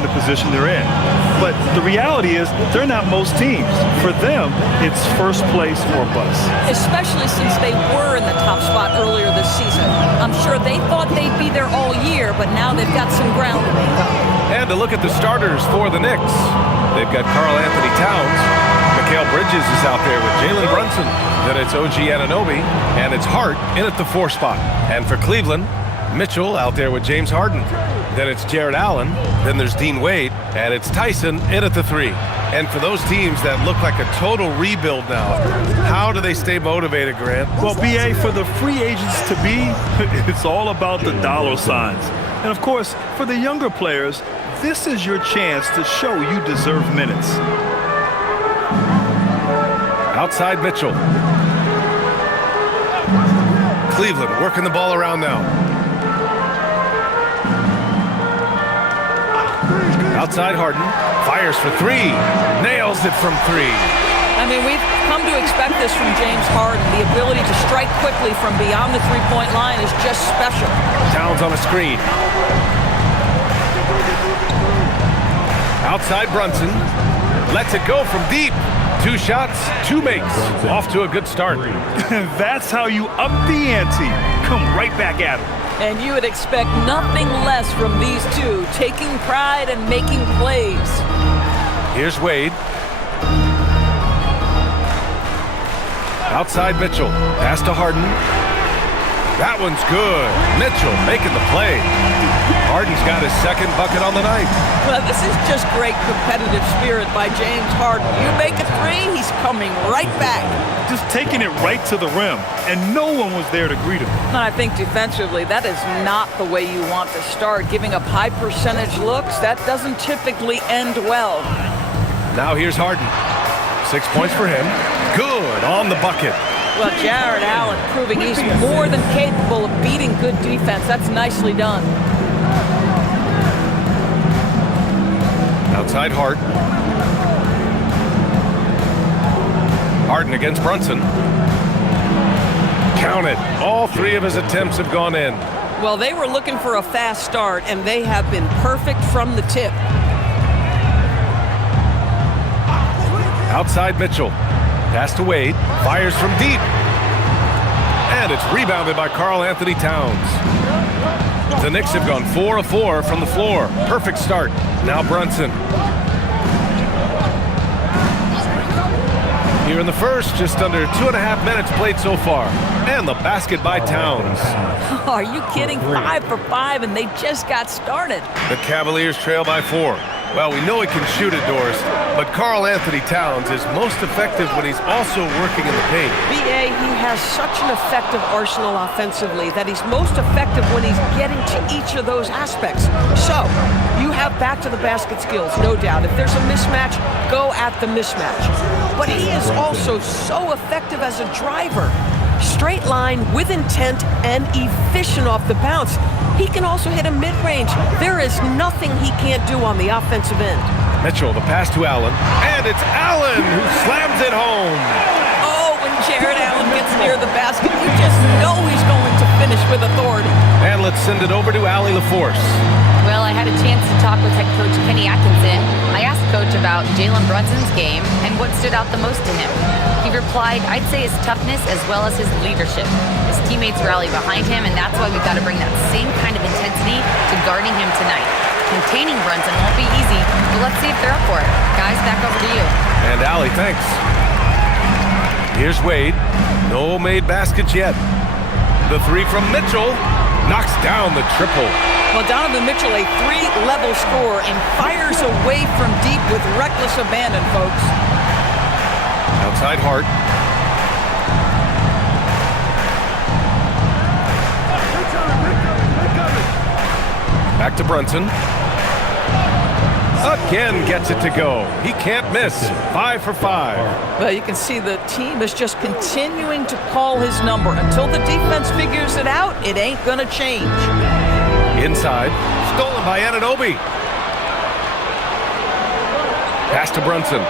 in the position they're in. But the reality is they're not most teams. For them, it's first place or bust. Especially since they were in the top spot earlier this season. I'm sure they thought they'd be there all year, but now they've got some ground to make up. And to look at the starters for the Knicks. They've got Karl Anthony Towns. Mikal Bridges is out there with Jalen Brunson. Then it's OG Anunoby. And it's Hart in at the 4 spot. And for Cleveland, Mitchell out there with James Harden. Then it's Jared Allen. Then there's Dean Wade. And it's Tyson in at the 3. And for those teams that look like a total rebuild now, how do they stay motivated, Grant? Well, BA, for the free agents to be, it's all about the dollar signs. And of course, for the younger players, this is your chance to show you deserve minutes. Outside Mitchell. Cleveland working the ball around now. Outside Harden. Fires for 3. Nails it from 3. I mean, we've come to expect this from James Harden. The ability to strike quickly from beyond the three-point line is just special. Towns on a screen. Outside Brunson. Lets it go from deep. 2 shots, 2 makes. Off to a good start. That's how you up the ante. Come right back at him. And you would expect nothing less from these two, taking pride and making plays. Here's Wade. Outside Mitchell. Pass to Harden. That one's good. Mitchell making the play. Harden's got his 2nd bucket on the night. Well, this is just great competitive spirit by James Harden. You make a 3, he's coming right back. Just taking it right to the rim, and no one was there to greet him. And I think defensively, that is not the way you want to start. Giving up high percentage looks, that doesn't typically end well. Now here's Harden. 6 points for him. Good on the bucket. Well, Jared Allen proving he's more than capable of beating good defense. That's nicely done. Outside Hart. Harden against Brunson. Count it. All 3 of his attempts have gone in. Well, they were looking for a fast start, and they have been perfect from the tip. Outside Mitchell. Pass to Wade. Fires from deep. And it's rebounded by Karl Anthony Towns. The Knicks have gone 4 of 4 from the floor. Perfect start. Now Brunson. Here in the first, just under 2.5 minutes played so far. And the basket by Towns. Are you kidding? 5 for 5, and they just got started. The Cavaliers trail by 4. Well, we know he can shoot it, Doris, but Karl Anthony Towns is most effective when he's also working in the paint. BA, he has such an effective arsenal offensively that he's most effective when he's getting to each of those aspects. So, you have back to the basket skills, no doubt. If there's a mismatch, go at the mismatch. But he is also so effective as a driver. Straight line, with intent, and efficient off the bounce. He can also hit a mid-range. There is nothing he can't do on the offensive end. Mitchell, the pass to Allen. And it's Allen who slams it home. Oh, when Jared Allen gets near the basket, you just know he's going to finish with authority. And let's send it over to Allie LaForce. Well, I had a chance to talk with head coach Kenny Atkinson. I asked Coach about Jalen Brunson's game and what stood out the most to him. He replied, I'd say his toughness as well as his leadership. His teammates rally behind him, and that's why we've got to bring that same kind of intensity to guarding him tonight. Containing Brunson won't be easy, but let's see if they're up for it. Guys, back over to you. And Allie, thanks. Here's Wade. No made baskets yet. The 3 from Mitchell knocks down the triple. Well, Donovan Mitchell, a 3-level scorer, and fires away from deep with reckless abandon, folks. Outside Hart. Back to Brunson. Again gets it to go. He can't miss. 5 for 5. Well, you can see the team is just continuing to call his number. Until the defense figures it out, it ain't going to change. Inside. Stolen by Anunoby. Pass to Brunson.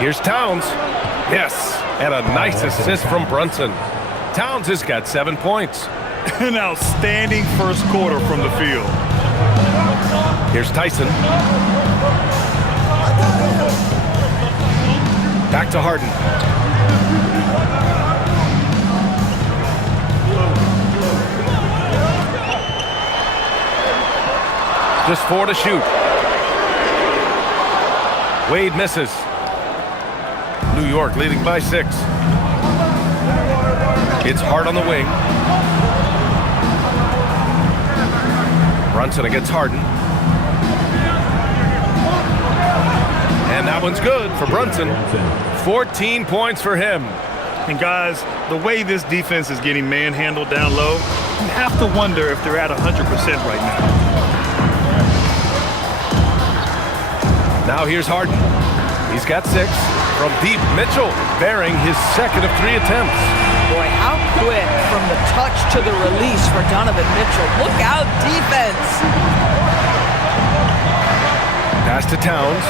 Here's Towns. Yes, and a nice assist from Brunson. Towns has got 7 points. An outstanding first quarter from the field. Here's Tyson. Back to Harden. Just 4 to shoot. Wade misses. New York leading by 6. It's Hart on the wing. Brunson against Harden. And that one's good for Brunson. 14 points for him. And guys, the way this defense is getting manhandled down low, you have to wonder if they're at 100% right now. Now here's Harden. He's got 6. From deep, Mitchell bearing his second of 3 attempts. Boy, how quick from the touch to the release for Donovan Mitchell. Look out, defense. Pass to Towns.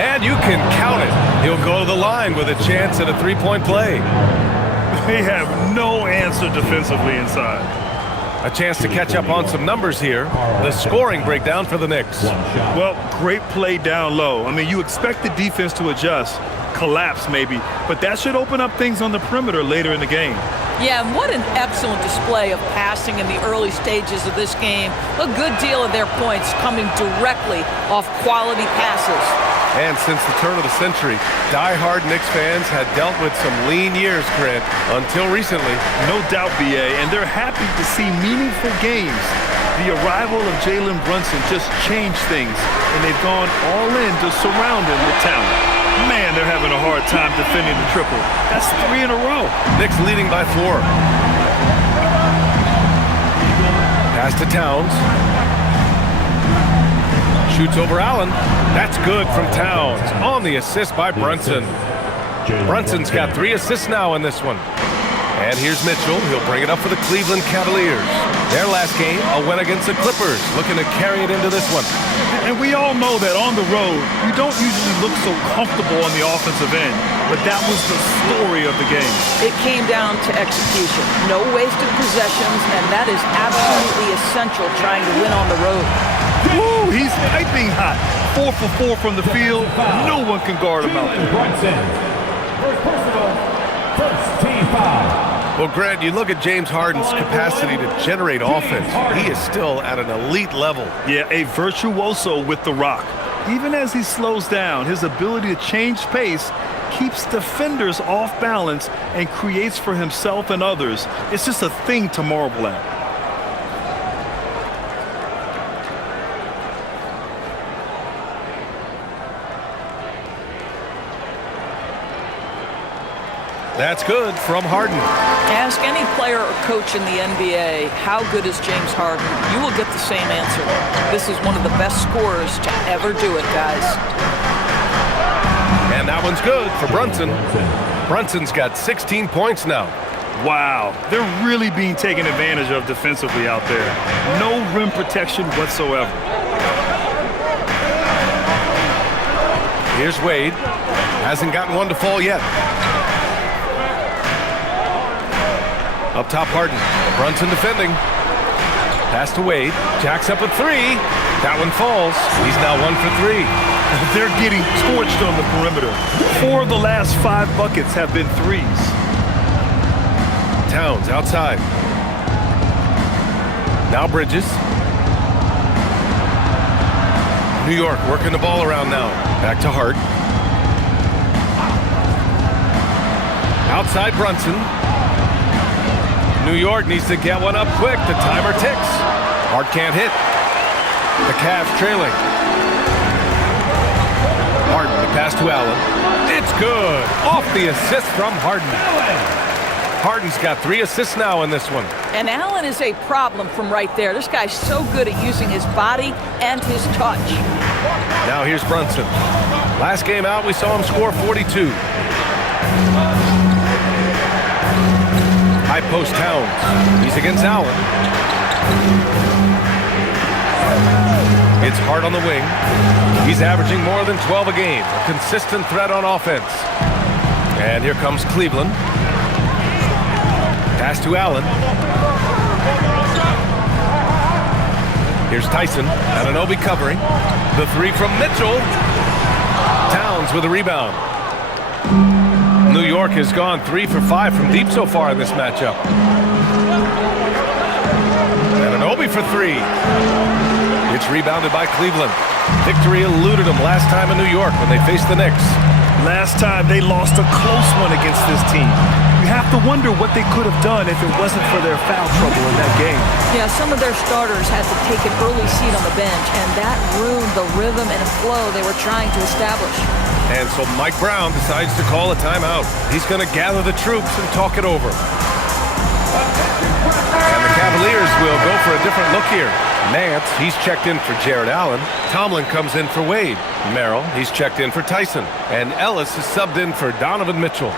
And you can count it. He'll go to the line with a chance at a 3-point play. They have no answer defensively inside. A chance to catch up on some numbers here. The scoring breakdown for the Knicks. Well, great play down low. I mean, you expect the defense to adjust, collapse maybe, but that should open up things on the perimeter later in the game. Yeah, and what an excellent display of passing in the early stages of this game. A good deal of their points coming directly off quality passes. And since the turn of the century, die-hard Knicks fans had dealt with some lean years, Grant, until recently. No doubt, BA, and they're happy to see meaningful games. The arrival of Jalen Brunson just changed things, and they've gone all in to surround him with talent. Man, they're having a hard time defending the triple. That's 3 in a row. Knicks leading by 4. Pass to Towns. Shoots over Allen. That's good from Towns. On the assist by Brunson. Brunson's got 3 assists now in this one. And here's Mitchell. He'll bring it up for the Cleveland Cavaliers. Their last game, a win against the Clippers, looking to carry it into this one. And we all know that on the road, you don't usually look so comfortable on the offensive end. But that was the story of the game. It came down to execution. No wasted possessions, and that is absolutely essential trying to win on the road. Woo, he's piping hot. 4 for 4 from the field. No one can guard him out there. First team foul. Well, Grant, you look at James Harden's capacity to generate offense. He is still at an elite level. Yeah, a virtuoso with the rock. Even as he slows down, his ability to change pace keeps defenders off balance and creates for himself and others. It's just a thing to marvel at. That's good from Harden. Ask any player or coach in the NBA, how good is James Harden? You will get the same answer. This is one of the best scorers to ever do it, guys. And that one's good for Brunson. Brunson's got 16 points now. Wow, they're really being taken advantage of defensively out there. No rim protection whatsoever. Here's Wade. Hasn't gotten one to fall yet. Up top, Harden. Brunson defending. Pass to Wade. Jacks up a 3. That one falls. He's now 1 for 3. They're getting torched on the perimeter. 4 of the last 5 buckets have been threes. Towns outside. Now Bridges. New York working the ball around now. Back to Hart. Outside Brunson. New York needs to get one up quick. The timer ticks. Hart can't hit. The Cavs trailing. Harden, the pass to Allen. It's good. Off the assist from Harden. Harden's got 3 assists now in this one. And Allen is a problem from right there. This guy's so good at using his body and his touch. Now here's Brunson. Last game out, we saw him score 42. High post Towns. He's against Allen. It's Hart on the wing. He's averaging more than 12 a game. A consistent threat on offense. And here comes Cleveland. Pass to Allen. Here's Tyson. Anunoby covering. The three from Mitchell. Towns with a rebound. New York has gone 3 for 5 from deep so far in this matchup. Anunoby for 3. It's rebounded by Cleveland. Victory eluded them last time in New York when they faced the Knicks. Last time they lost a close one against this team. You have to wonder what they could have done if it wasn't for their foul trouble in that game. Yeah, some of their starters had to take an early seat on the bench, and that ruined the rhythm and flow they were trying to establish. And so Mike Brown decides to call a timeout. He's going to gather the troops and talk it over. And the Cavaliers will go for a different look here. Nance, he's checked in for Jared Allen. Tomlin comes in for Wade. Merrill, he's checked in for Tyson. And Ellis is subbed in for Donovan Mitchell.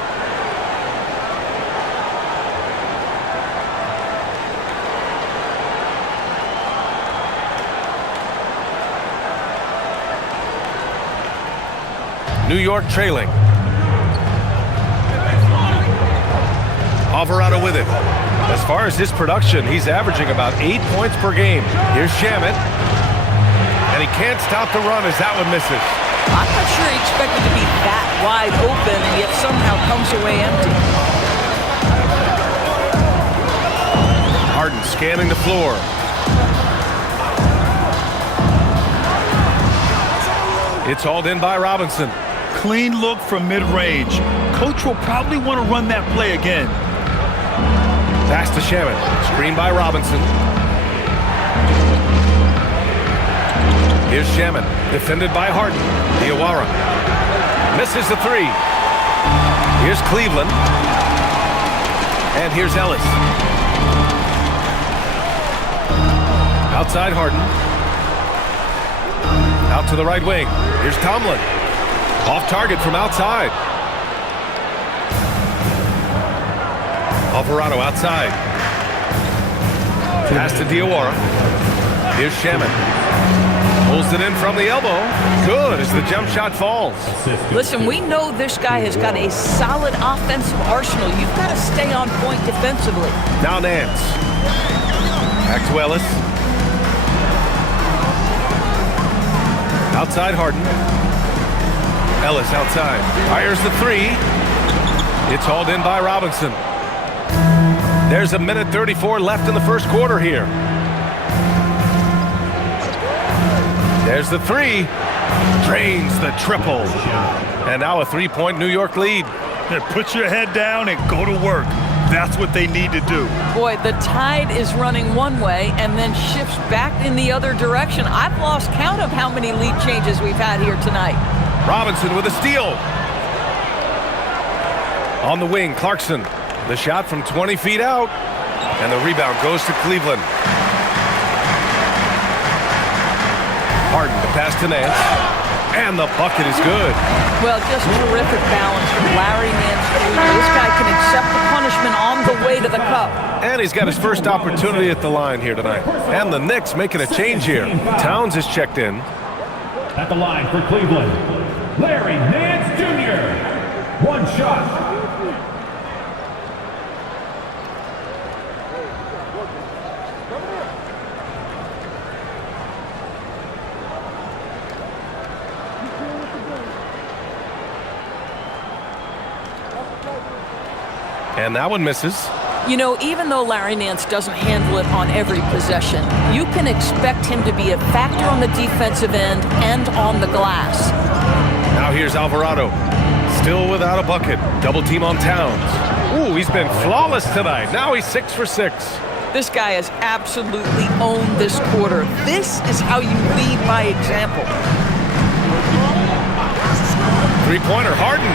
New York trailing. Alvarado with it. As far as his production, he's averaging about 8 points per game. Here's Shamet. And he can't stop the run as that one misses. I'm not sure he expected to be that wide open and yet somehow comes away empty. Harden scanning the floor. It's hauled in by Robinson. Clean look from mid-range. Coach will probably want to run that play again. Pass to Shamet. Screen by Robinson. Here's Shamet. Defended by Harden. Diawara. Misses the three. Here's Cleveland. And here's Ellis. Outside Harden. Out to the right wing. Here's Tomlin. Off target from outside. Alvarado outside. Pass to Diawara. Here's Shamet. Pulls it in from the elbow. Good as the jump shot falls. Listen, we know this guy has got a solid offensive arsenal. You've got to stay on point defensively. Now Nance. Back to Ellis. Outside Harden. Ellis outside. Fires the three. It's hauled in by Robinson. There's a minute 34 left in the first quarter here. There's the three. Drains the triple. And now a three-point New York lead. Put your head down and go to work. That's what they need to do. Boy, the tide is running one way and then shifts back in the other direction. I've lost count of how many lead changes we've had here tonight. Robinson with a steal. On the wing, Clarkson. The shot from 20 feet out. And the rebound goes to Cleveland. Harden, the pass to Nance. And the bucket is good. Well, just terrific balance from Larry Nance Jr. This guy can accept the punishment on the way to the cup. And he's got his first opportunity at the line here tonight. And the Knicks making a change here. Towns is checked in. At the line for Cleveland, Larry Nance Jr. One shot. And that one misses. You know, even though Larry Nance doesn't handle it on every possession, you can expect him to be a factor on the defensive end and on the glass. Now here's Alvarado. Still without a bucket. Double team on Towns. Ooh, he's been flawless tonight. Now he's 6 for 6. This guy has absolutely owned this quarter. This is how you lead by example. Three-pointer, Harden.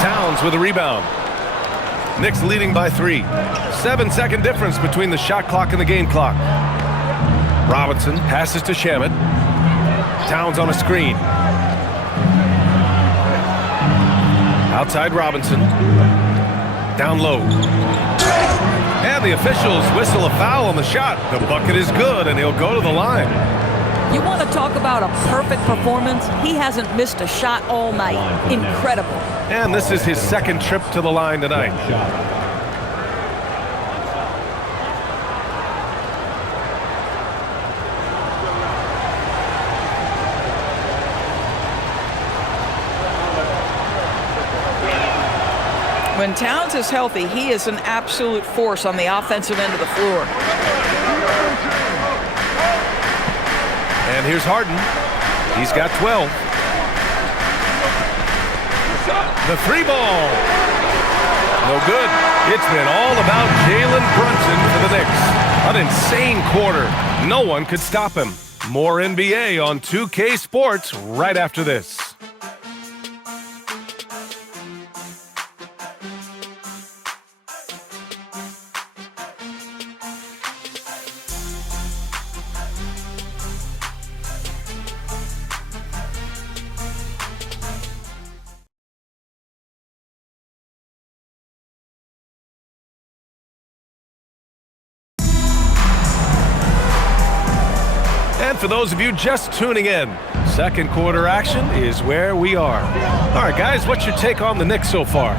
Towns with a rebound. Knicks leading by 3. 7-second difference between the shot clock and the game clock. Robinson passes to Shamet. Towns on a screen. Outside Robinson. Down low. And the officials whistle a foul on the shot. The bucket is good, and he'll go to the line. You want to talk about a perfect performance? He hasn't missed a shot all night. Incredible. And this is his second trip to the line tonight. When Towns is healthy, he is an absolute force on the offensive end of the floor. And here's Harden. He's got 12. The three ball. No good. It's been all about Jalen Brunson for the Knicks. An insane quarter. No one could stop him. More NBA on 2K Sports right after this. And for those of you just tuning in, second quarter action is where we are. All right, guys, what's your take on the Knicks so far?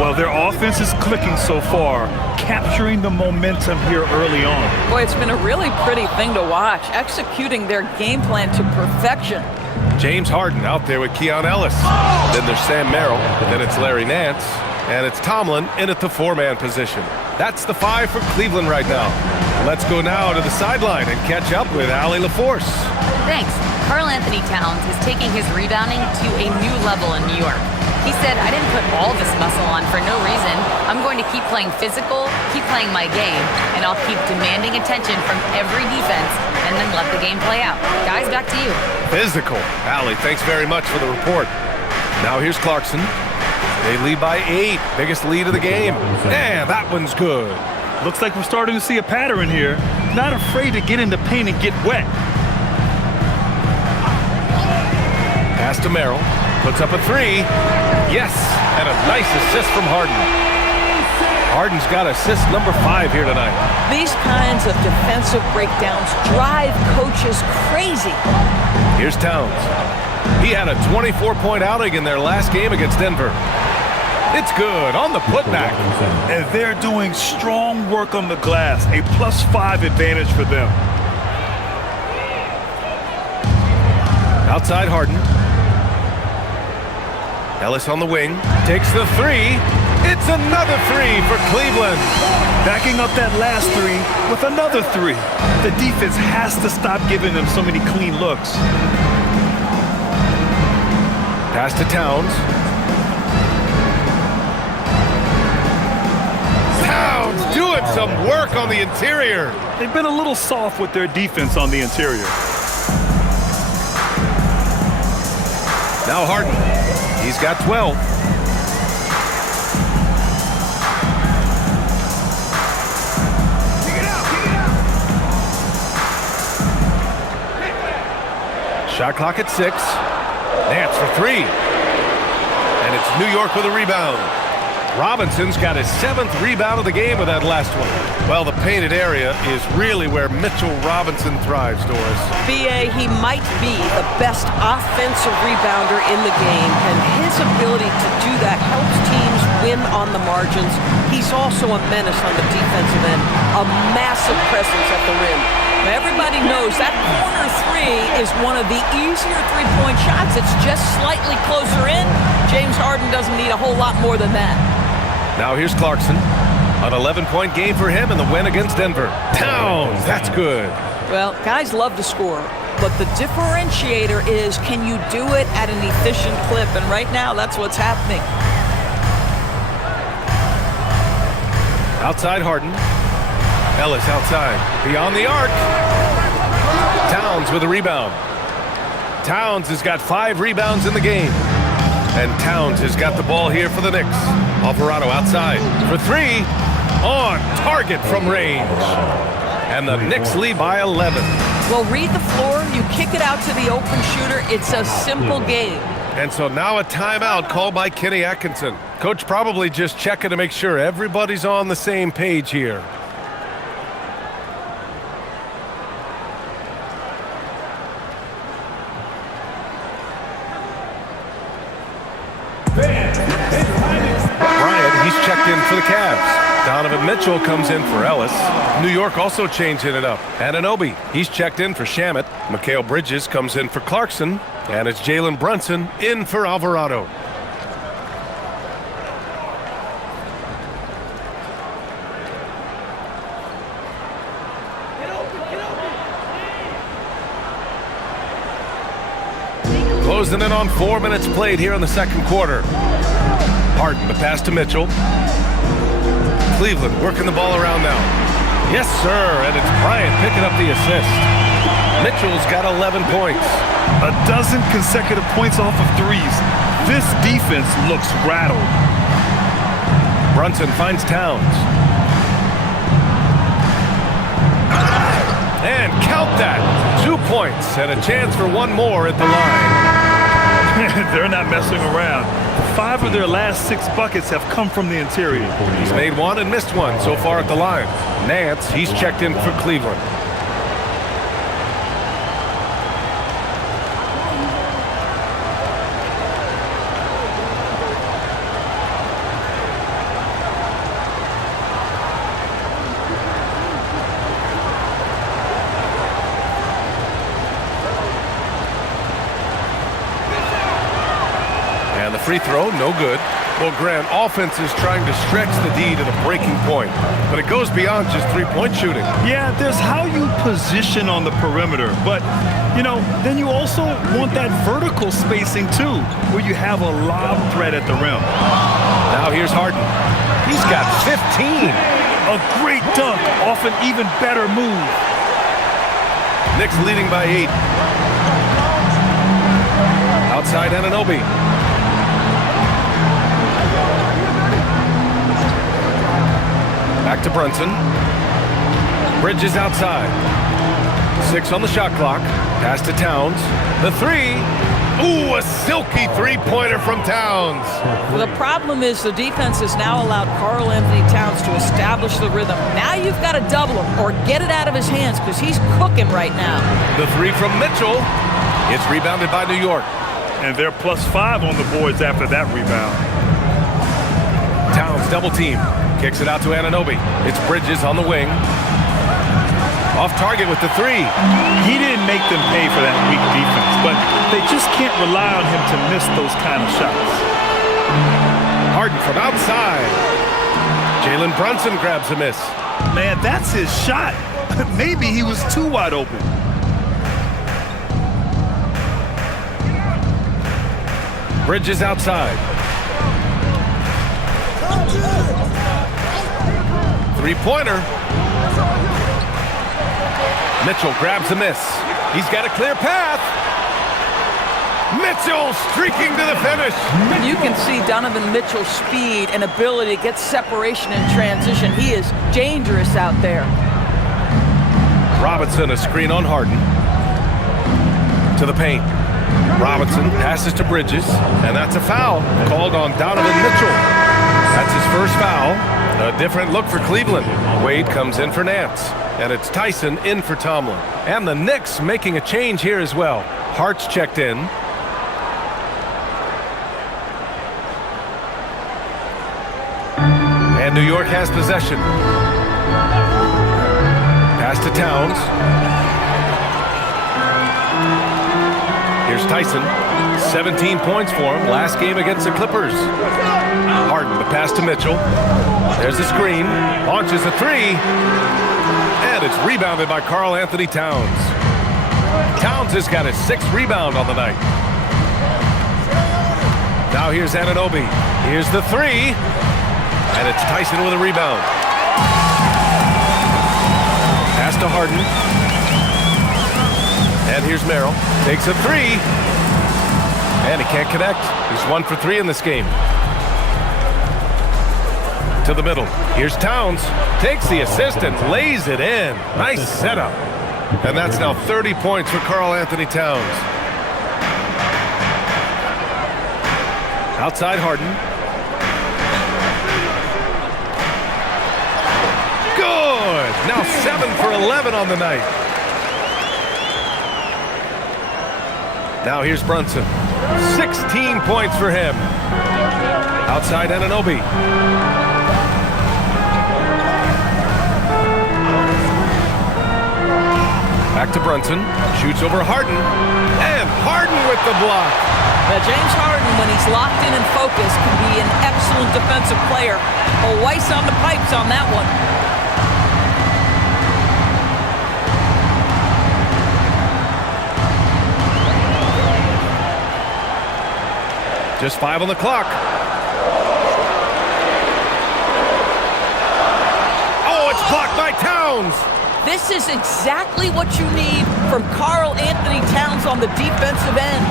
Well, their offense is clicking so far, capturing the momentum here early on. Boy, it's been a really pretty thing to watch, executing their game plan to perfection. James Harden out there with Keon Ellis. Then there's Sam Merrill, and then it's Larry Nance, and it's Tomlin in at the four-man position. That's the five for Cleveland right now. Let's go now to the sideline and catch up with Allie LaForce. Thanks. Karl Anthony Towns is taking his rebounding to a new level in New York. He said, I didn't put all this muscle on for no reason. I'm going to keep playing physical, keep playing my game, and I'll keep demanding attention from every defense and then let the game play out. Guys, back to you. Physical. Allie, thanks very much for the report. Now here's Clarkson. They lead by 8. Biggest lead of the game. And that one's good. Looks like we're starting to see a pattern here. Not afraid to get in the paint and get wet. Pass to Merrill. Puts up a three. Yes. And a nice assist from Harden. Harden's got assist number 5 here tonight. These kinds of defensive breakdowns drive coaches crazy. Here's Towns. He had a 24-point outing in their last game against Denver. It's good on the putback. And they're doing strong work on the glass. A +5 advantage for them. Outside Harden. Ellis on the wing. Takes the three. It's another three for Cleveland. Backing up that last three with another three. The defense has to stop giving them so many clean looks. Pass to Towns. Towns doing some work on the interior. They've been a little soft with their defense on the interior. Now Harden. He's got 12. Shot clock at 6. Nance for 3. And it's New York with a rebound. Robinson's got his 7th rebound of the game with that last one. Well, the painted area is really where Mitchell Robinson thrives, Doris. BA, he might be the best offensive rebounder in the game, and his ability to do that helps teams win on the margins. He's also a menace on the defensive end, a massive presence at the rim. Everybody knows that corner three is one of the easier three-point shots. It's just slightly closer in. James Harden doesn't need a whole lot more than that. Now here's Clarkson. An 11-point game for him in the win against Denver. Towns, that's good. Well, guys love to score, but the differentiator is, can you do it at an efficient clip? And right now, that's what's happening. Outside Harden. Ellis outside. Beyond the arc. Towns with a rebound. Towns has got 5 rebounds in the game. And Towns has got the ball here for the Knicks. Alvarado outside for 3. On target from range. And the Knicks lead by 11. Well, read the floor. You kick it out to the open shooter. It's a simple game. And so now a timeout called by Kenny Atkinson. Coach probably just checking to make sure everybody's on the same page here. Bryant, he's checked in for the Cavs. Donovan Mitchell comes in for Ellis. New York also changing it up. Anunoby, he's checked in for Shamet. Mikal Bridges comes in for Clarkson. And it's Jalen Brunson in for Alvarado. Closing in on 4 minutes played here in the second quarter. Harden, the pass to Mitchell. Cleveland working the ball around now. Yes, sir, and it's Bryant picking up the assist. Mitchell's got 11 points. A dozen consecutive points off of threes. This defense looks rattled. Brunson finds Towns. And count that. 2 points and a chance for one more at the line. They're not messing around. 5 of their last 6 buckets have come from the interior. He's made one and missed one so far at the line. Nance, he's checked in for Cleveland. And the free throw, no good. Well, Grant, offense is trying to stretch the D to the breaking point, but it goes beyond just three-point shooting. Yeah, there's how you position on the perimeter, but, you know, then you also want that vertical spacing, too, where you have a lob threat at the rim. Now here's Harden. He's got 15. A great dunk off an even better move. Knicks leading by 8. Outside Anunoby. Back to Brunson. Bridges outside. 6 on the shot clock. Pass to Towns. The 3. Ooh, a silky three-pointer from Towns. Well, the problem is the defense has now allowed Karl Anthony Towns to establish the rhythm. Now you've got to double him or get it out of his hands because he's cooking right now. The 3 from Mitchell. It's rebounded by New York. And they're +5 on the boards after that rebound. Towns double team. Kicks it out to Anunoby. It's Bridges on the wing. Off target with the 3. He didn't make them pay for that weak defense, but they just can't rely on him to miss those kind of shots. Harden from outside. Jalen Brunson grabs a miss. Man, that's his shot. Maybe he was too wide open. Bridges outside. 3-pointer. Mitchell grabs a miss. He's got a clear path. Mitchell streaking to the finish. You can see Donovan Mitchell's speed and ability to get separation in transition. He is dangerous out there. Robinson, a screen on Harden. To the paint. Robinson passes to Bridges, and that's a foul called on Donovan Mitchell. That's his first foul. A different look for Cleveland. Wade comes in for Nance, and it's Tyson in for Tomlin. And the Knicks making a change here as well. Hart's checked in. And New York has possession. Pass to Towns. Here's Tyson. 17 points for him last game against the Clippers. Harden, the pass to Mitchell. There's the screen. Launches a 3. And it's rebounded by Karl Anthony Towns. Towns has got his 6th rebound on the night. Now here's Anunoby. Here's the 3. And it's Tyson with a rebound. Pass to Harden. And here's Merrill. Takes a 3. And he can't connect. He's 1 for 3 in this game. To the middle. Here's Towns. Takes the assist and lays it in. Nice setup. And that's now 30 points for Karl Anthony Towns. Outside Harden. Good. Now 7 for 11 on the night. Now here's Brunson. 16 points for him. Outside Anunoby. Back to Brunson. Shoots over Harden. And Harden with the block. Now, James Harden, when he's locked in and focused, can be an excellent defensive player. Oh, Weiss on the pipes on that one. Just 5 on the clock. Oh, it's blocked by Towns. This is exactly what you need from Karl Anthony Towns on the defensive end.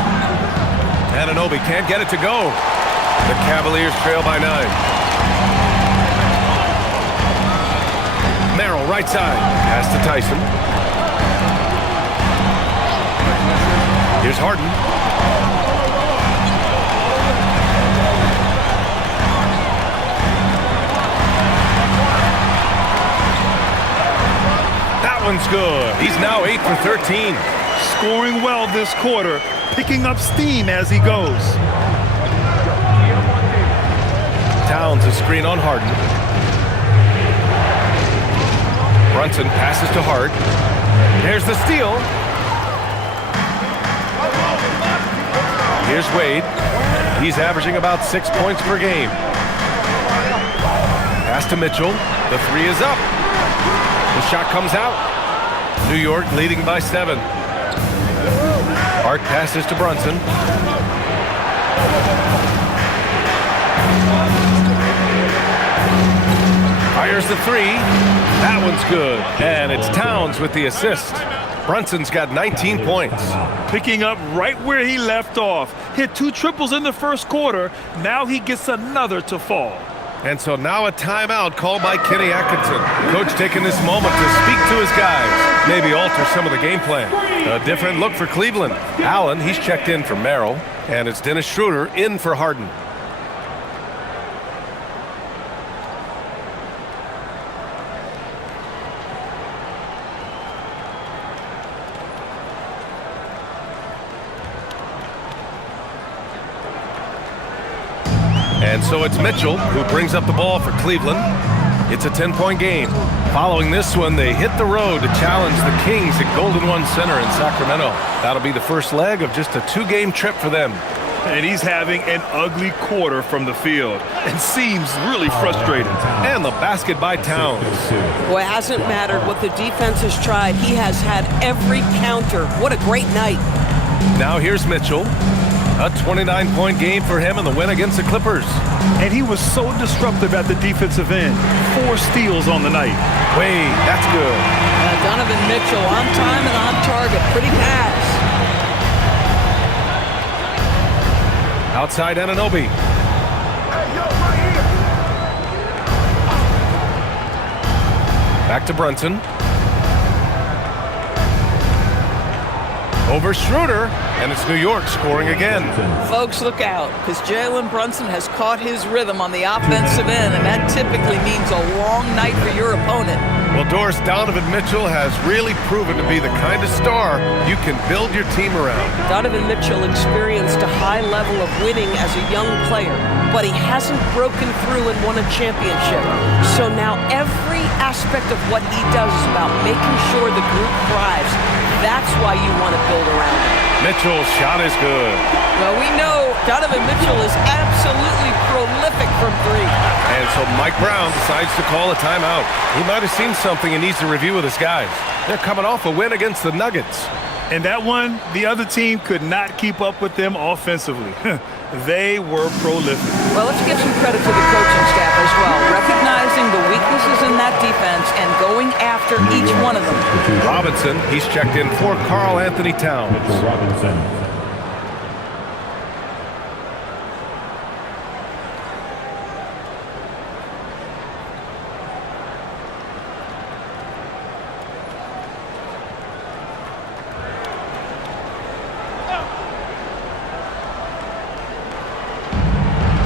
Anunoby can't get it to go. The Cavaliers trail by 9. Merrill, right side. Pass to Tyson. Here's Harden. That one's good. He's now 8 for 13. Scoring well this quarter, picking up steam as he goes. Towns a screen on Harden. Brunson passes to Hart. There's the steal. Here's Wade. He's averaging about 6 points per game. Pass to Mitchell. The 3 is up. The shot comes out. New York leading by 7. Hart passes to Brunson. Fires the 3. That one's good. And it's Towns with the assist. Brunson's got 19 points. Picking up right where he left off. Hit 2 triples in the first quarter. Now he gets another to fall. And so now a timeout called by Kenny Atkinson. Coach taking this moment to speak to his guys. Maybe alter some of the game plan. A different look for Cleveland. Allen, he's checked in for Merrill. And it's Dennis Schroeder in for Harden. And so it's Mitchell who brings up the ball for Cleveland. It's a 10-point game. Following this one, they hit the road to challenge the Kings at Golden One Center in Sacramento. That'll be the first leg of just a 2-game trip for them. And he's having an ugly quarter from the field and seems really frustrated. And the basket by Towns. Well, it hasn't mattered what the defense has tried. He has had every counter. What a great night. Now here's Mitchell. A 29-point game for him in the win against the Clippers. And he was so disruptive at the defensive end. 4 steals on the night. Wade, that's good. Donovan Mitchell on time and on target. Pretty pass. Outside Anunoby. Back to Brunson. Over Schroeder, and it's New York scoring again. Folks, look out, because Jalen Brunson has caught his rhythm on the offensive end, and that typically means a long night for your opponent. Well, Doris, Donovan Mitchell has really proven to be the kind of star you can build your team around. Donovan Mitchell experienced a high level of winning as a young player, but he hasn't broken through and won a championship. So now every aspect of what he does is about making sure the group thrives. That's why you want to build around him. Mitchell's shot is good. Well, we know Donovan Mitchell is absolutely prolific from 3. And so Mike Brown decides to call a timeout. He might have seen something he needs to review with his guys. They're coming off a win against the Nuggets. And that one, the other team could not keep up with them offensively. They were prolific. Well, let's give some credit to the coaching staff as well, recognizing the weaknesses in that defense and going after each one of them. Robinson, he's checked in for Karl Anthony Towns. Robinson.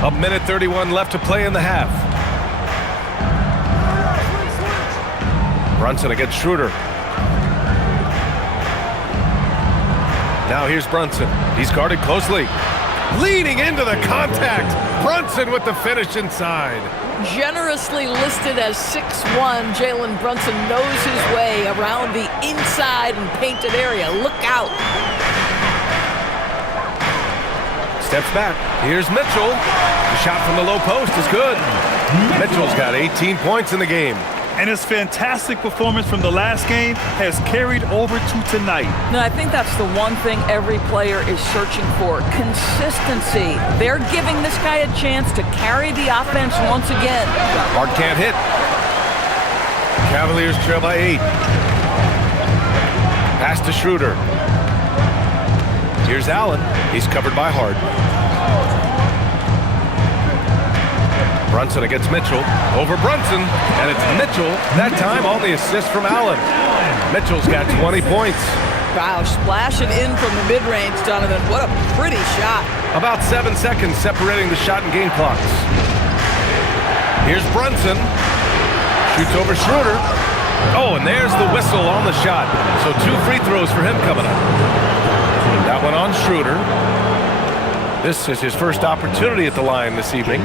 A minute 31 left to play in the half. Brunson against Schroeder. Now here's Brunson. He's guarded closely. Leading into the contact. Brunson with the finish inside. Generously listed as 6'1", Jalen Brunson knows his way around the inside and painted area. Look out. Steps back. Here's Mitchell. The shot from the low post is good. Mitchell's got 18 points in the game. And his fantastic performance from the last game has carried over to tonight. No, I think that's the one thing every player is searching for, consistency. They're giving this guy a chance to carry the offense once again. Hart can't hit. Cavaliers trail by 8. Pass to Schroeder. Here's Allen. He's covered by Hart. Brunson against Mitchell. Over Brunson. And it's Mitchell. That time on the assist from Allen. Mitchell's got 20 points. Wow, splash it in from the mid-range, Donovan. What a pretty shot. About 7 seconds separating the shot and game clocks. Here's Brunson. Shoots over Schroeder. Oh, and there's the whistle on the shot. So 2 free throws for him coming up. That one on Schroeder. This is his first opportunity at the line this evening.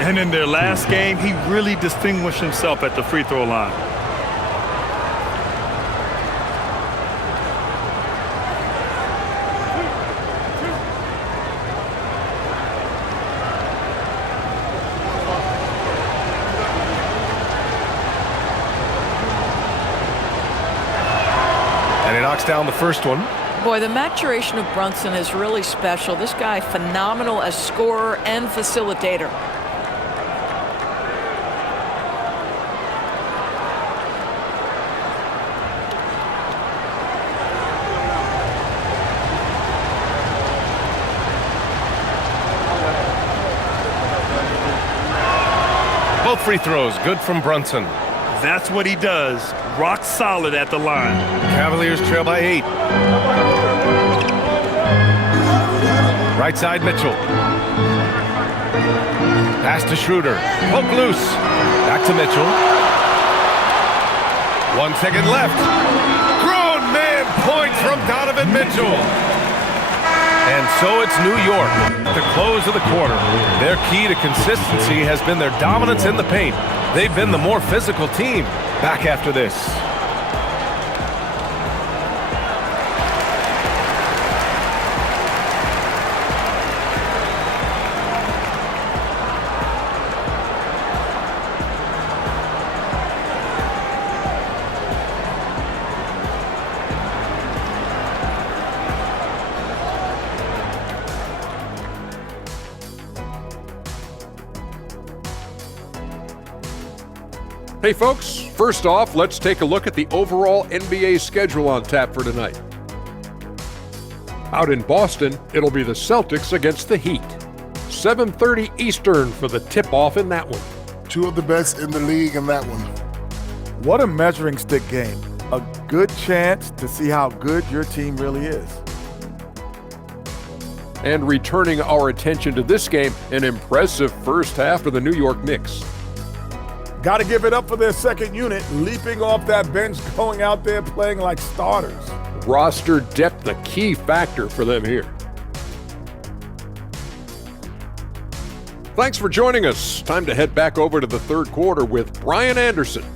And in their last game, he really distinguished himself at the free throw line. And he knocks down the first one. Boy, the maturation of Brunson is really special. This guy, phenomenal as scorer and facilitator. Both free throws, good from Brunson. That's what he does. Rock solid at the line. Cavaliers trail by 8. Right side, Mitchell. Pass to Schroeder. Poke loose. Back to Mitchell. 1 second left. Grown man point from Donovan Mitchell. And so it's New York at the close of the quarter. Their key to consistency has been their dominance in the paint. They've been the more physical team. Back after this. Hey folks, first off, let's take a look at the overall NBA schedule on tap for tonight. Out in Boston, it'll be the Celtics against the Heat. 7:30 Eastern for the tip-off in that one. 2 of the best in the league in that one. What a measuring stick game. A good chance to see how good your team really is. And returning our attention to this game, an impressive first half for the New York Knicks. Got to give it up for their second unit, leaping off that bench, going out there playing like starters. Roster depth a key factor for them here. Thanks for joining us. Time to head back over to the third quarter with Brian Anderson.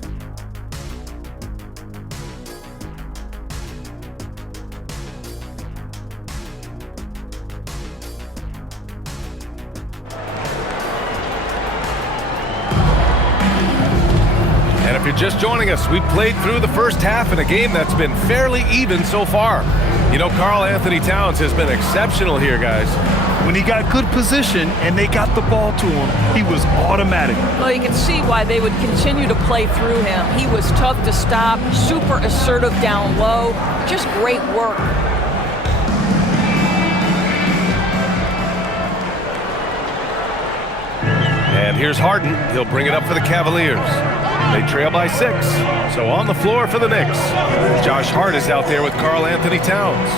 And if you're just joining us, we played through the first half in a game that's been fairly even so far. You know, Karl Anthony Towns has been exceptional here, guys. When he got good position and they got the ball to him, he was automatic. Well, you can see why they would continue to play through him. He was tough to stop, super assertive down low, just great work. And here's Harden. He'll bring it up for the Cavaliers. They trail by 6. So on the floor for the Knicks. Josh Hart is out there with Karl Anthony Towns.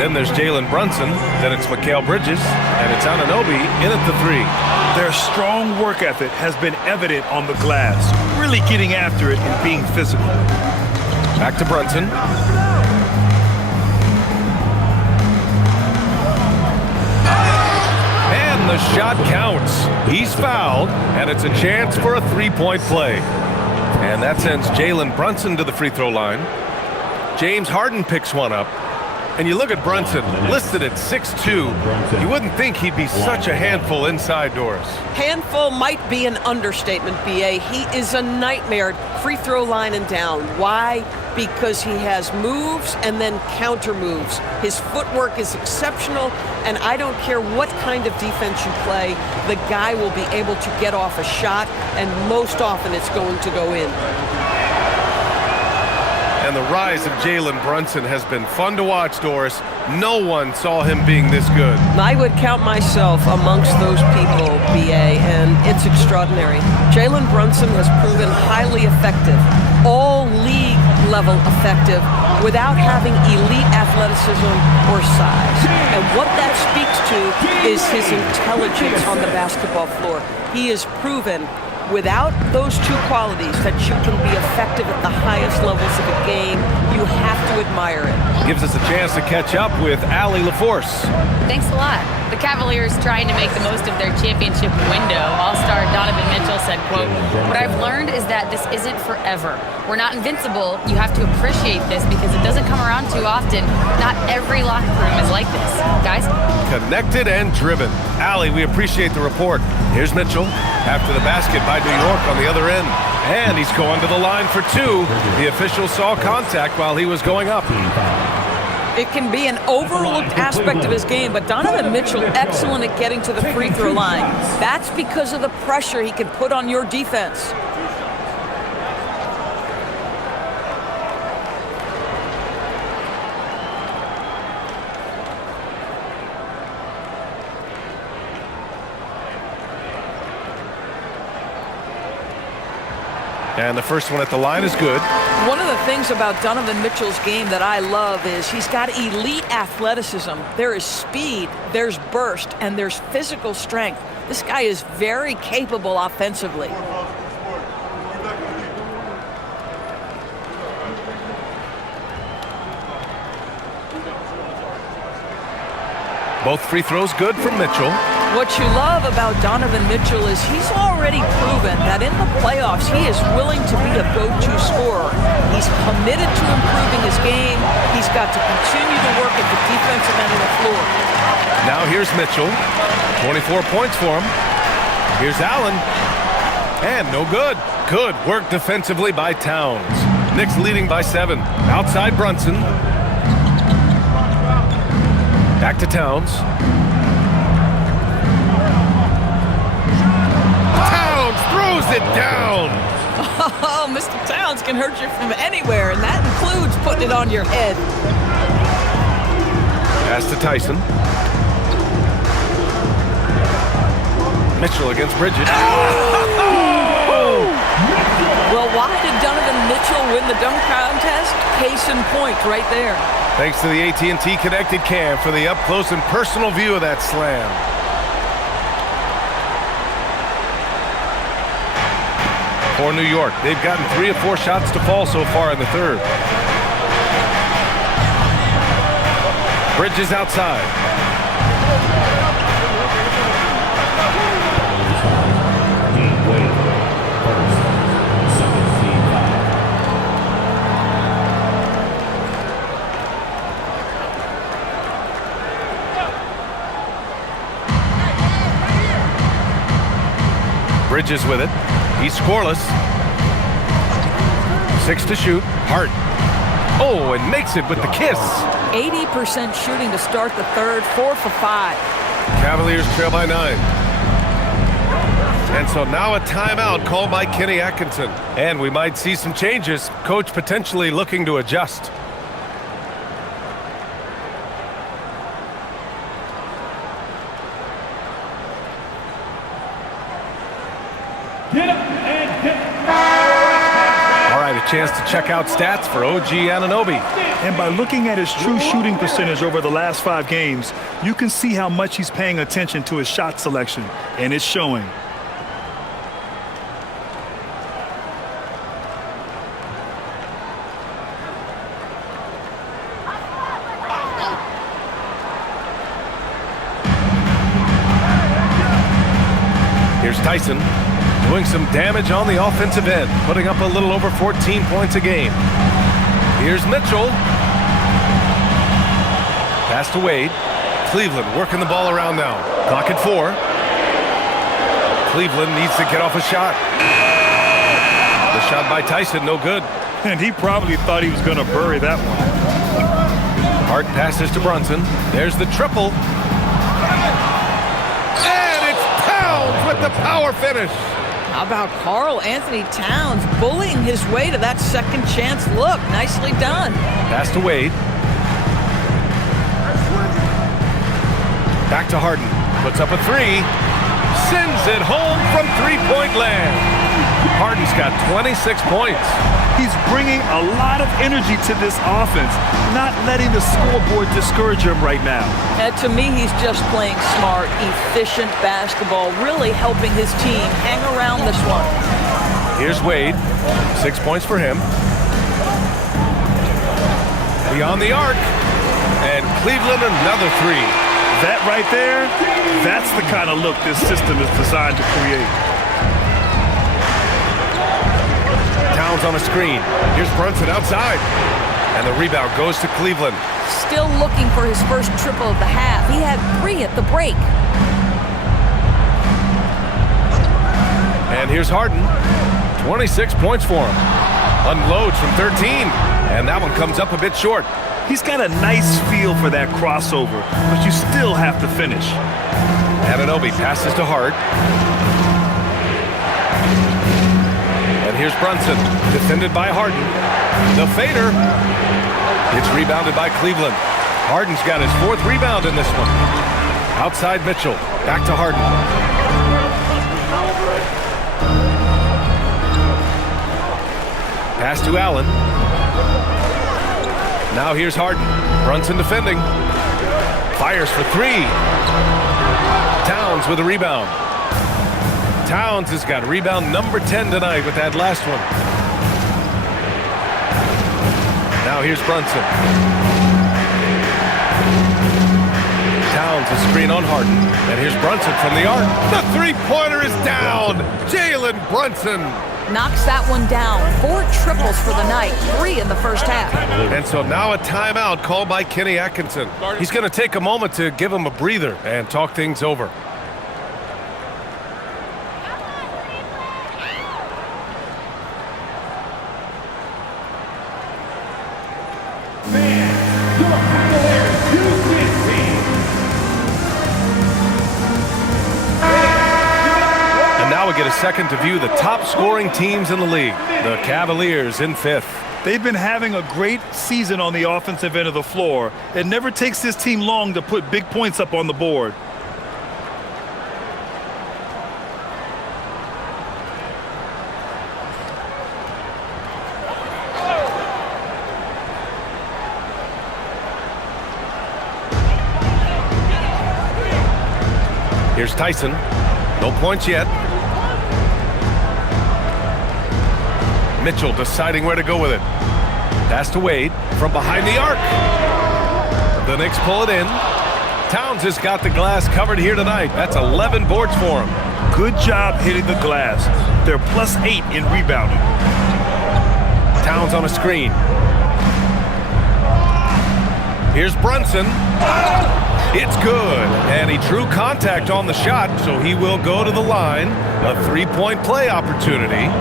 Then there's Jalen Brunson. Then it's Mikal Bridges. And it's Anunoby in at the 3. Their strong work ethic has been evident on the glass, really getting after it and being physical. Back to Brunson. And the shot counts. He's fouled, and it's a chance for a 3-point play. And that sends Jalen Brunson to the free throw line. James Harden picks one up. And you look at Brunson, listed at 6'2". You wouldn't think he'd be such a handful inside doors. Handful might be an understatement, B.A. He is a nightmare at free throw line and down. Why? Because he has moves and then counter moves. His footwork is exceptional, and I don't care what kind of defense you play, the guy will be able to get off a shot, and most often it's going to go in. And the rise of Jalen Brunson has been fun to watch, Doris. No one saw him being this good. I would count myself amongst those people, B.A., and it's extraordinary. Jalen Brunson has proven highly effective, all league level effective, without having elite athleticism or size. And what that speaks to is his intelligence on the basketball floor. He has proven without those two qualities that you can be effective at the highest levels of a game. You have to admire it. Gives us a chance to catch up with Allie LaForce. Thanks a lot. The Cavaliers trying to make the most of their championship window. All-star Donovan Mitchell said, quote, "What I've learned is that this isn't forever. We're not invincible. You have to appreciate this because it doesn't come around too often. Not every locker room is like this. Guys?" Connected and driven. Allie, we appreciate the report. Here's Mitchell after the basket by New York on the other end. And he's going to the line for two. The official saw contact while he was going up. It can be an overlooked aspect of his game, but Donovan Mitchell excellent at getting to the free throw line. That's because of the pressure he can put on your defense. And the first one at the line is good. One of the things about Donovan Mitchell's game that I love is he's got elite athleticism. There is speed, there's burst, and there's physical strength. This guy is very capable offensively. Both free throws good from Mitchell. What you love about Donovan Mitchell is he's already proven that in the playoffs he is willing to be a go-to scorer. He's committed to improving his game. He's got to continue to work at the defensive end of the floor. Now here's Mitchell. 24 points for him. Here's Allen. And no good. Good work defensively by Towns. Knicks leading by 7. Outside Brunson. Back to Towns. Towns throws it down. Oh, Mr. Towns can hurt you from anywhere, and that includes putting it on your head. Pass to Tyson. Mitchell against Bridges. Well, why did Donovan Mitchell win the dunk contest? Case in point right there. Thanks to the AT&T Connected Cam for the up-close and personal view of that slam. For New York, they've gotten 3 of 4 shots to fall so far in the third. Bridges outside. Bridges with it. He's scoreless. 6 to shoot. Hart. Oh, and makes it with the kiss. 80% shooting to start the third, 4 for 5. Cavaliers trail by 9. And so now a timeout called by Kenny Atkinson. And we might see some changes. Coach potentially looking to adjust. All right, a chance to check out stats for OG Anunoby. And by looking at his true shooting percentage over the last 5 games, you can see how much he's paying attention to his shot selection, and it's showing. Here's Tyson doing some damage on the offensive end, putting up a little over 14 points a game. Here's Mitchell. Pass to Wade. Cleveland working the ball around now. Clock at 4. Cleveland needs to get off a shot. The shot by Tyson, no good. And he probably thought he was going to bury that one. Hart passes to Brunson. There's the triple. And it's Towns with the power finish. How about Karl Anthony Towns bullying his way to that second chance look? Nicely done. Pass to Wade. Back to Harden. Puts up a 3. Sends it home from three-point land. Harden's got 26 points. He's bringing a lot of energy to this offense, not letting the scoreboard discourage him right now. And to me, he's just playing smart, efficient basketball, really helping his team hang around this one. Here's Wade. 6 points for him. Beyond the arc. And Cleveland another 3. That right there, that's the kind of look this system is designed to create. Towns on a screen. Here's Brunson outside. And the rebound goes to Cleveland. Still looking for his first triple of the half. He had 3 at the break. And here's Harden. 26 points for him. Unloads from 13. And that one comes up a bit short. He's got a nice feel for that crossover, but you still have to finish. Anunoby passes to Hart. And here's Brunson, defended by Harden. The fader. It's rebounded by Cleveland. Harden's got his 4th rebound in this one. Outside Mitchell. Back to Harden. Pass to Allen. Now here's Harden. Brunson defending. Fires for 3. Towns with a rebound. Towns has got rebound number 10 tonight with that last one. Now here's Brunson. Towns a screen on Harden. And here's Brunson from the arc. The three-pointer is down. Jalen Brunson. Knocks that one down. 4 triples for the night. 3 in the first half. And so now a timeout called by Kenny Atkinson. He's going to take a moment to give him a breather and talk things over. We get a second to view the top scoring teams in the league. The Cavaliers in 5th. They've been having a great season on the offensive end of the floor. It never takes this team long to put big points up on the board. Here's Tyson. No points yet. Mitchell deciding where to go with it. Pass to Wade from behind the arc. The Knicks pull it in. Towns has got the glass covered here tonight. That's 11 boards for him. Good job hitting the glass. They're +8 in rebounding. Towns on a screen. Here's Brunson. It's good. And he drew contact on the shot, so he will go to the line. A 3-point play opportunity.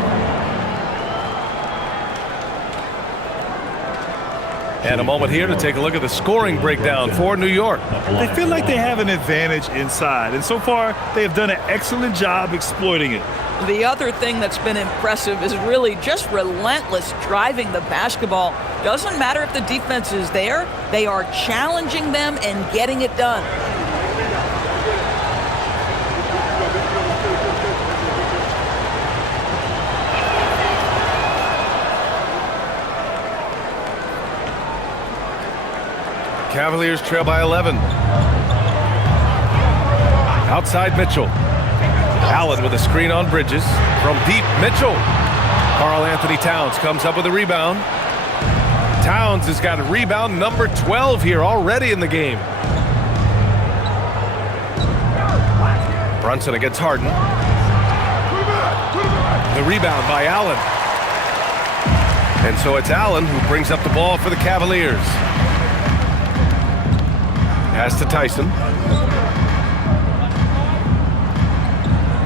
And a moment here to take a look at the scoring breakdown for New York. They feel like they have an advantage inside, and so far they have done an excellent job exploiting it. The other thing that's been impressive is really just relentless driving the basketball. Doesn't matter if the defense is there, they are challenging them and getting it done. Cavaliers trail by 11. Outside Mitchell. Allen with a screen on Bridges. From deep, Mitchell. Karl Anthony Towns comes up with a rebound. Towns has got a rebound number 12 here already in the game. Brunson against Harden. The rebound by Allen. And so it's Allen who brings up the ball for the Cavaliers. Pass to Tyson.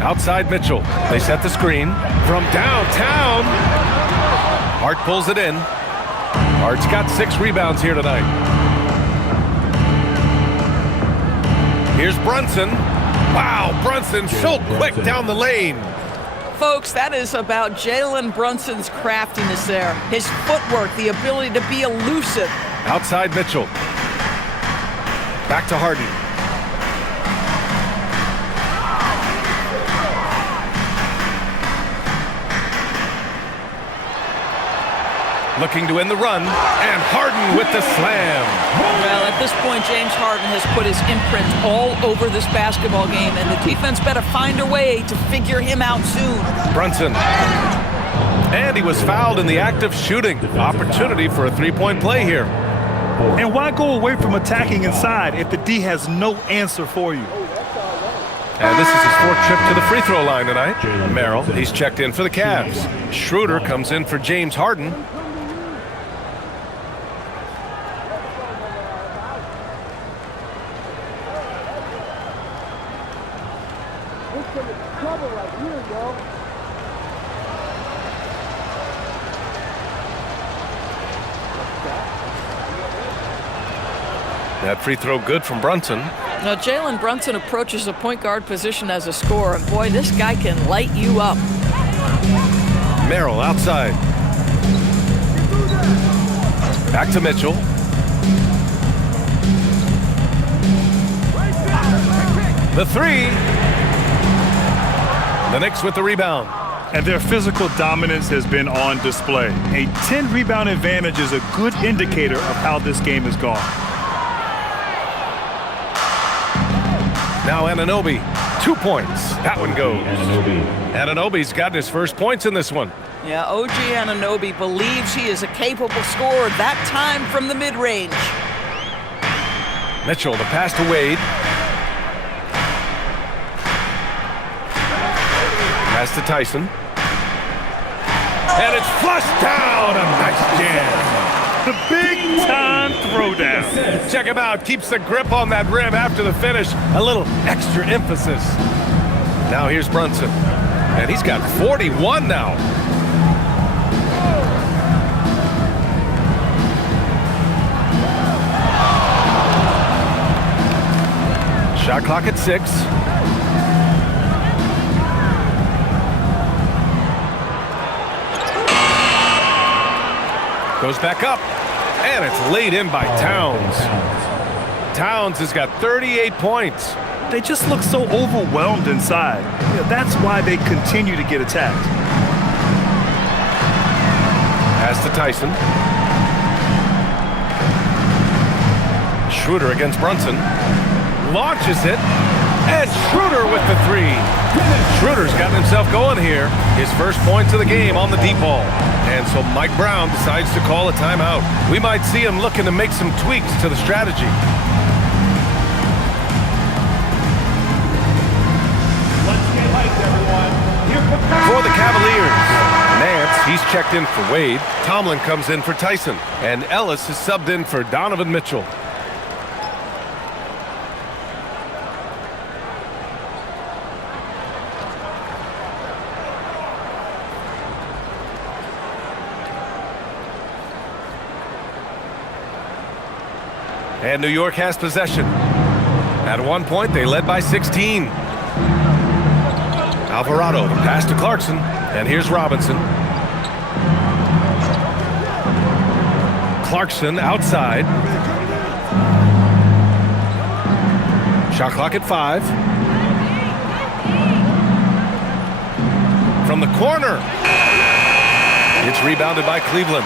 Outside Mitchell. They set the screen. From downtown. Hart pulls it in. Hart's got 6 rebounds here tonight. Here's Brunson. Wow, Brunson so quick down the lane. Folks, that is about Jalen Brunson's craftiness there. His footwork, the ability to be elusive. Outside Mitchell. Back to Harden. Looking to end the run, and Harden with the slam. Well, at this point, James Harden has put his imprint all over this basketball game, and the defense better find a way to figure him out soon. Brunson. And he was fouled in the act of shooting. Opportunity for a three-point play here. And why go away from attacking inside if the D has no answer for you? And this is his 4th trip to the free throw line tonight. Merrill, he's checked in for the Cavs. Schroeder comes in for James Harden. That free throw good from Brunson. Now, Jalen Brunson approaches the point guard position as a scorer, and boy, this guy can light you up. Merrill outside. Back to Mitchell. The 3. The Knicks with the rebound. And their physical dominance has been on display. A 10-rebound advantage is a good indicator of how this game has gone. Now Anunoby, 2 points. That one goes. Anunoby's gotten his first points in this one. Yeah, OG Anunoby believes he is a capable scorer, that time from the mid-range. Mitchell, the pass to Wade. Pass to Tyson. And it's flushed down. A nice jam. The big-time throwdown. Check him out. Keeps the grip on that rim after the finish. A little extra emphasis. Now here's Brunson. And he's got 41 now. Shot clock at 6. Goes back up, and it's laid in by Towns. Towns has got 38 points. They just look so overwhelmed inside. That's why they continue to get attacked. Pass to Tyson. Schroeder against Brunson. Launches it, and Schroeder with the 3. Schroeder's gotten himself going here. His first points of the game on the deep ball. And so Mike Brown decides to call a timeout. We might see him looking to make some tweaks to the strategy. For the Cavaliers, Nance, he's checked in for Wade. Tomlin comes in for Tyson. And Ellis is subbed in for Donovan Mitchell. And New York has possession. At one point, they led by 16. Alvarado, the pass to Clarkson. And here's Robinson. Clarkson outside. Shot clock at 5. From the corner. It's rebounded by Cleveland.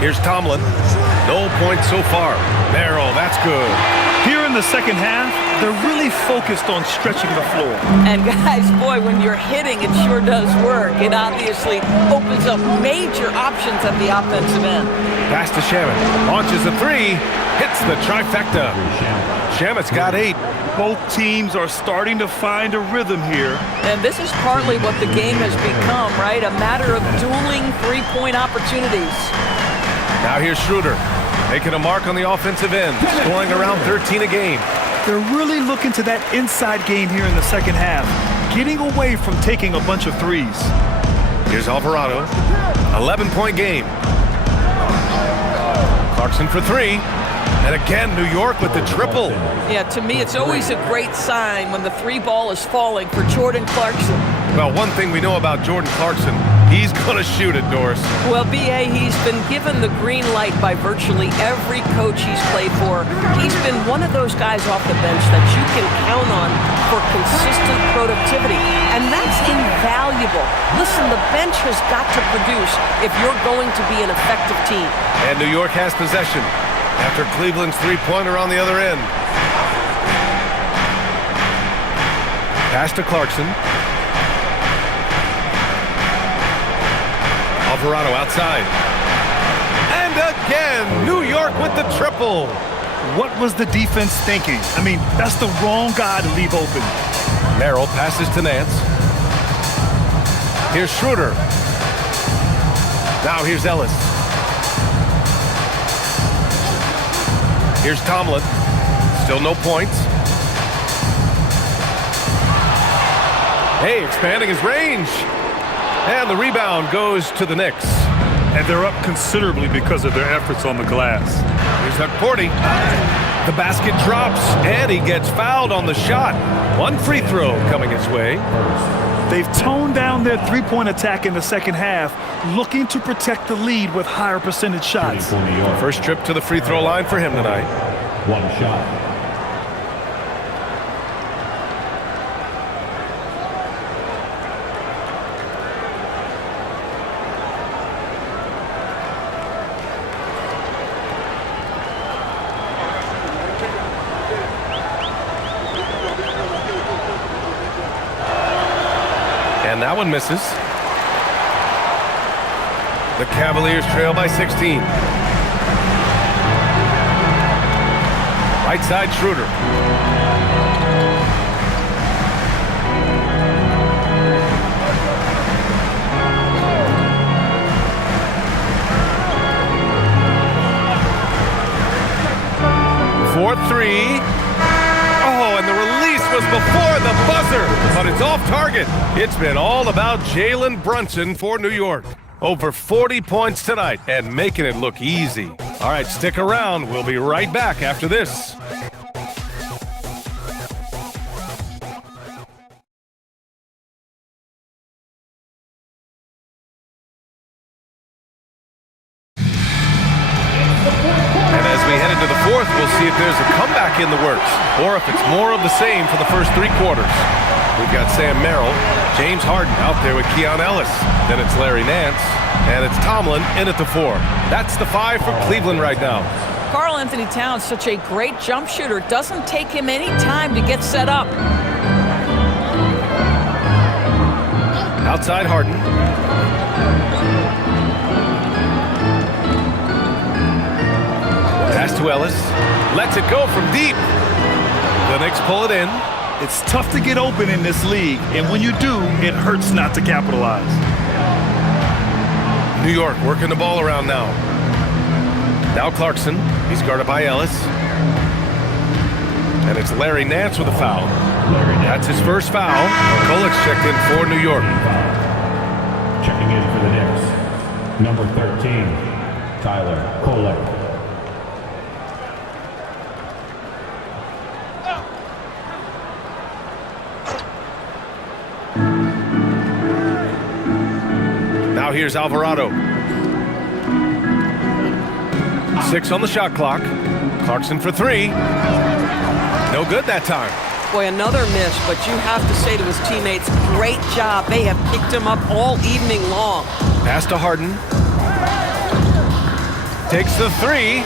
Here's Tomlin. No points so far. Merrill, that's good. Here in the second half, they're really focused on stretching the floor. And guys, boy, when you're hitting, it sure does work. It obviously opens up major options at the offensive end. Pass to Shamet. Launches a 3. Hits the trifecta. Shamet's got 8. Both teams are starting to find a rhythm here. And this is partly what the game has become, right? A matter of dueling three-point opportunities. Now here's Schroeder. making a mark on the offensive end, scoring around 13 a game. They're really looking to that inside game here in the second half, getting away from taking a bunch of threes. Here's Alvarado, 11-point game. Clarkson for three. And again, New York with the triple. Yeah, to me, it's always a great sign when the three ball is falling for Jordan Clarkson. Well, one thing we know about Jordan Clarkson, he's going to shoot it, Doris. Well, B.A., he's been given the green light by virtually every coach he's played for. He's been one of those guys off the bench that you can count on for consistent productivity, and that's invaluable. Listen, the bench has got to produce if you're going to be an effective team. And New York has possession after Cleveland's three-pointer on the other end. Pass to Clarkson. Alvarado outside. And again, New York with the triple. What was the defense thinking? I mean, that's the wrong guy to leave open. Merrill passes to Nance. Here's Schroeder. Now here's Ellis. Here's Tomlin. Still no points. Hey, expanding his range. And the rebound goes to the Knicks. And they're up considerably because of their efforts on the glass. Here's Hukporti. The basket drops, and he gets fouled on the shot. One free throw coming his way. They've toned down their three-point attack in the second half, looking to protect the lead with higher percentage shots. First trip to the free throw line for him tonight. One shot. And that one misses. The Cavaliers trail by 16. Right side, Schroeder. For three. Oh, and the release was before the buzzer, but it's off target. It's been all about Jalen Brunson for New York. Over 40 points tonight and making it look easy. All right, stick around. We'll be right back after this. And as we head into the fourth, we'll see if there's a comeback in the works or if it's more of the same for the first three quarters. We've got Sam Merrill, James Harden out there with Keon Ellis. Then it's Larry Nance, and it's Tomlin in at the four. That's the five for Cleveland right now. Karl Anthony Towns, such a great jump shooter. Doesn't take him any time to get set up. Outside Harden. Pass to Ellis. Lets it go from deep. The Knicks pull it in. It's tough to get open in this league, and when you do, it hurts not to capitalize. New York working the ball around now. Now Clarkson. He's guarded by Ellis. And it's Larry Nance with a foul. That's his first foul. Kolik's checked in for New York. Checking in for the Knicks, number 13, Tyler Kolik. Now here's Alvarado. 6 on the shot clock. Clarkson for three. No good that time. Boy, another miss, but you have to say to his teammates, great job. They have picked him up all evening long. Pass to Harden. Takes the three.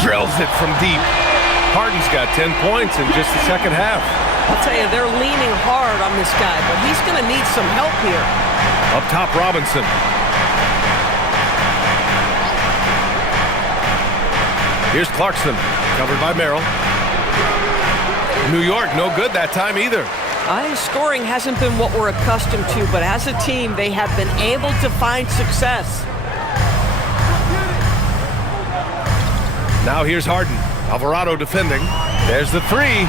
Drills it from deep. Harden's got 10 points in just the second half. I'll tell you, they're leaning hard on this guy, but he's going to need some help here. Up top, Robinson. Here's Clarkson, covered by Merrill. New York, no good that time either. Scoring hasn't been what we're accustomed to, but as a team, they have been able to find success. Now here's Harden. Alvarado defending. There's the three.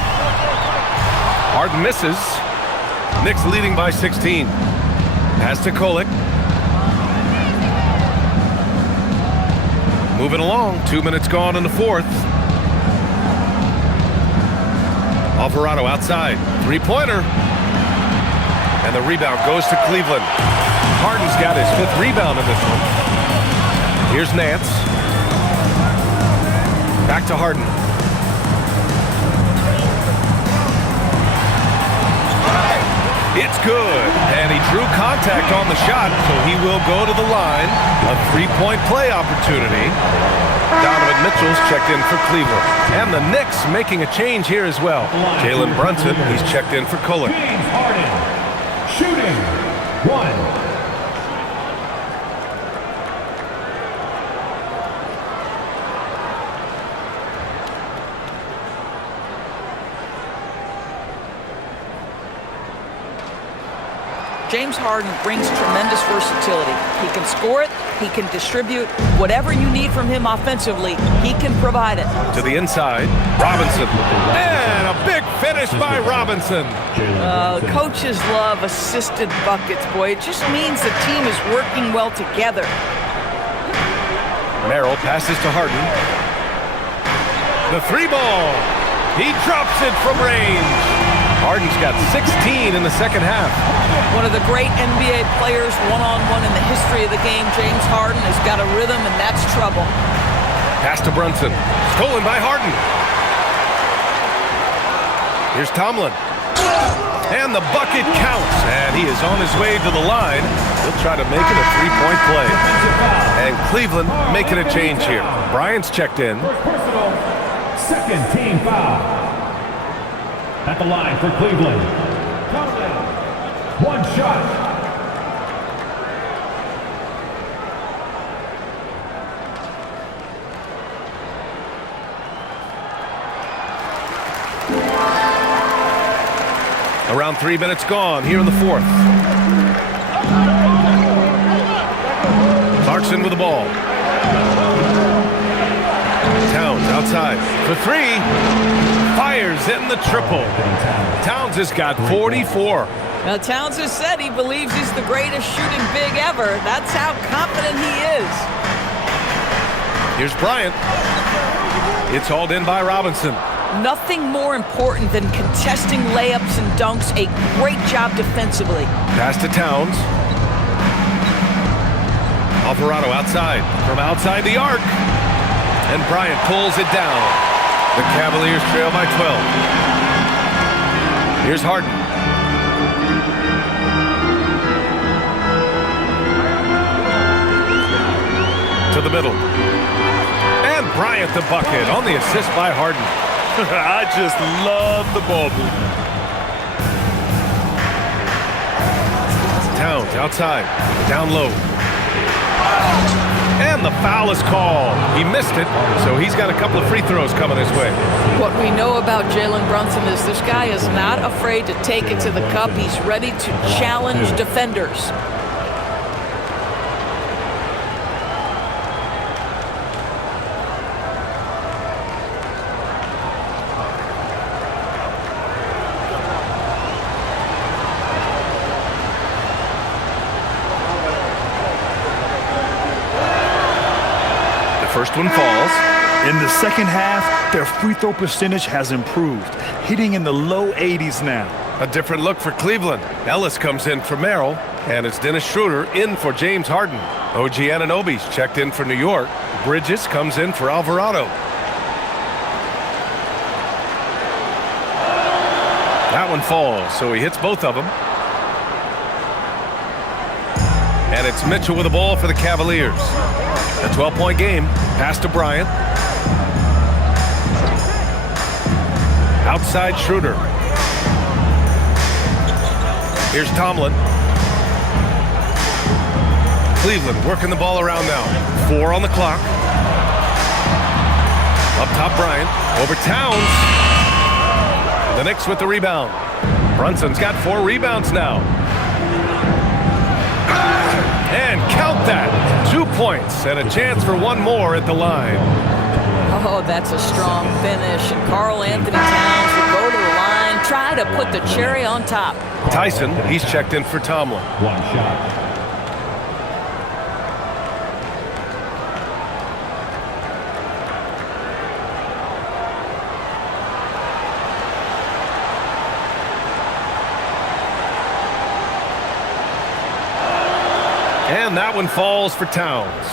Harden misses. Knicks leading by 16. Pass to Kolek. Moving along. 2 minutes gone in the fourth. Alvarado outside. Three-pointer. And the rebound goes to Cleveland. Harden's got his 5th rebound in this one. Here's Nance. Back to Harden. It's good. And he drew contact on the shot, so he will go to the line. A 3-point play opportunity. Donovan Mitchell's checked in for Cleveland. And the Knicks making a change here as well. Jalen Brunson, he's checked in for Kolek. James Harden. Shooting. 1. James Harden brings tremendous versatility. He can score it, he can distribute. Whatever you need from him offensively, he can provide it. To the inside, Robinson. And a big finish by Robinson. Coaches love assisted buckets, boy. It just means the team is working well together. Merrill passes to Harden. The 3-ball. He drops it from range. Harden's got 16 in the second half. One of the great NBA players one-on-one in the history of the game, James Harden, has got a rhythm, and that's trouble. Pass to Brunson. Stolen by Harden. Here's Tomlin. And the bucket counts. And he is on his way to the line. He'll try to make it a 3-point play. And Cleveland making a change here. Bryant's checked in. Second team foul. At the line for Cleveland. 1 shot. Around 3 minutes gone here in the fourth. Clarkson with the ball. Towns outside for 3. Fires in the triple. Towns has got 44. Now, Towns has said he believes he's the greatest shooting big ever. That's how confident he is. Here's Bryant. It's hauled in by Robinson. Nothing more important than contesting layups and dunks. A great job defensively. Pass to Towns. Alvarado outside. From outside the arc. And Bryant pulls it down. The Cavaliers trail by 12. Here's Harden. To the middle. And Bryant the bucket on the assist by Harden. I just love the ball movement. Towns outside. Down low. And the foul is called. He missed it, so he's got a couple of free throws coming his way. What we know about Jalen Brunson is this guy is not afraid to take it to the cup. He's ready to challenge defenders. First one falls. In the second half, their free throw percentage has improved, hitting in the low 80s now. A different look for Cleveland. Ellis comes in for Merrill, and it's Dennis Schroeder in for James Harden. OG Anunoby's checked in for New York. Bridges comes in for Alvarado. That one falls, so he hits both of them. And it's Mitchell with the ball for the Cavaliers. A 12-point game. Pass to Bryant. Outside Schroeder. Here's Tomlin. Cleveland working the ball around now. 4 on the clock. Up top Bryant. Over Towns. The Knicks with the rebound. Brunson's got 4 rebounds now. And count that. 2 points and a chance for one more at the line. Oh, that's a strong finish. And Karl Anthony Towns will go to the line, try to put the cherry on top. Tyson, he's checked in for Tomlin. One shot. And that one falls for Towns.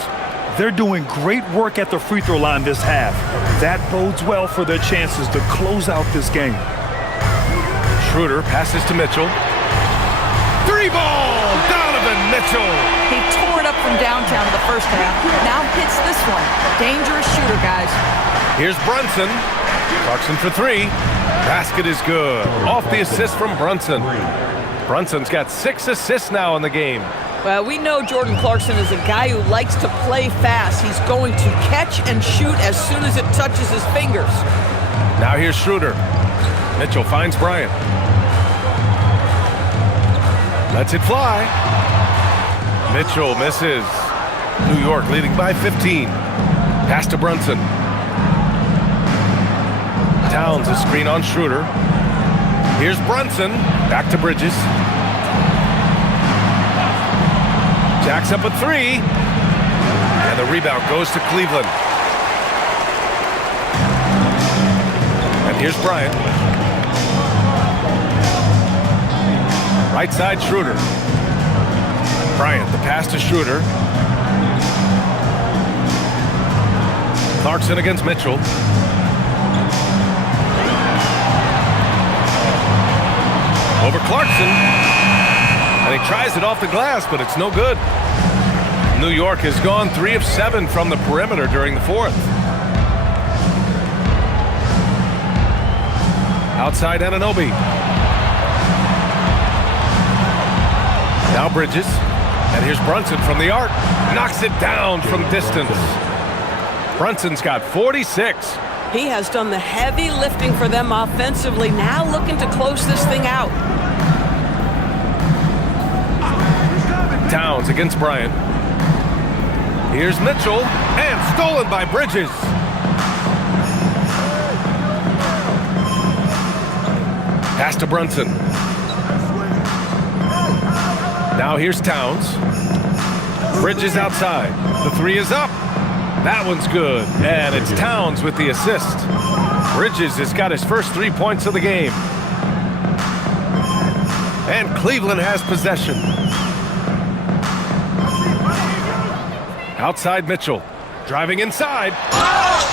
They're doing great work at the free throw line this half. That bodes well for their chances to close out this game. Schroeder passes to Mitchell. Three ball! Donovan Mitchell! He tore it up from downtown in the first half. Now hits this one. Dangerous shooter, guys. Here's Brunson. Clarkson for three. Basket is good. Off the assist from Brunson. Brunson's got 6 assists now in the game. Well, we know Jordan Clarkson is a guy who likes to play fast. He's going to catch and shoot as soon as it touches his fingers. Now here's Schroeder. Mitchell finds Bryant. Lets it fly. Mitchell misses. New York leading by 15. Pass to Brunson. Towns a screen on Schroeder. Here's Brunson. Back to Bridges. Jacks up a three. And the rebound goes to Cleveland. And here's Bryant. Right side, Schroeder. Bryant, the pass to Schroeder. Clarkson against Mitchell. Over Clarkson. And he tries it off the glass, but it's no good. New York has gone 3 of 7 from the perimeter during the fourth. Outside Anunoby. Now Bridges. And here's Brunson from the arc. Knocks it down from distance. Brunson's got 46. He has done the heavy lifting for them offensively. Now looking to close this thing out. Towns against Bryant. Here's Mitchell, and stolen by Bridges. Pass to Brunson. Now here's Towns. Bridges outside. The three is up. That one's good, and it's Towns with the assist. Bridges has got his first 3 points of the game. And Cleveland has possession. Outside Mitchell, driving inside.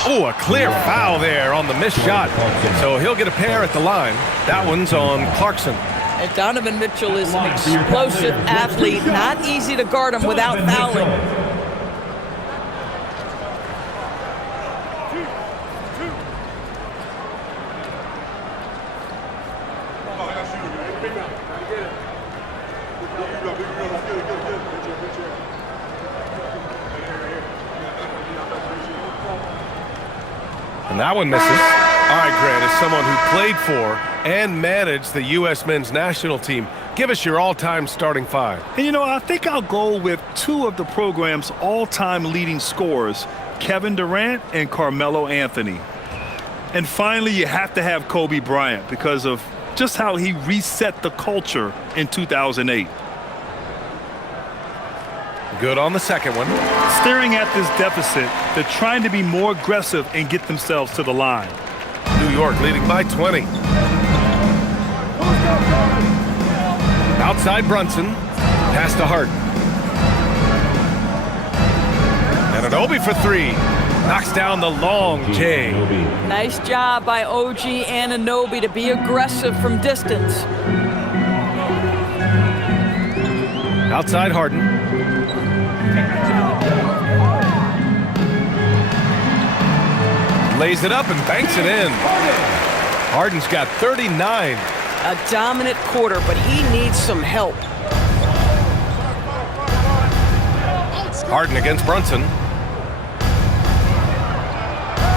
Oh, a clear foul there on the missed shot. So he'll get a pair at the line. That one's on Clarkson. And Donovan Mitchell is an explosive athlete. Not easy to guard him without fouling. And that one misses. All right, Grant, as someone who played for and managed the U.S. men's national team, give us your all-time starting five. And you know, I think I'll go with 2 of the program's all-time leading scorers, Kevin Durant and Carmelo Anthony. And finally, you have to have Kobe Bryant because of just how he reset the culture in 2008. Good on the second one. Staring at this deficit, they're trying to be more aggressive and get themselves to the line. New York leading by 20. Outside Brunson. Pass to Harden. Anunoby for 3. Knocks down the long J. Nice job by OG Anunoby to be aggressive from distance. Outside Harden. Lays it up and banks it in. Harden's got 39. A dominant quarter, but he needs some help. Harden against Brunson.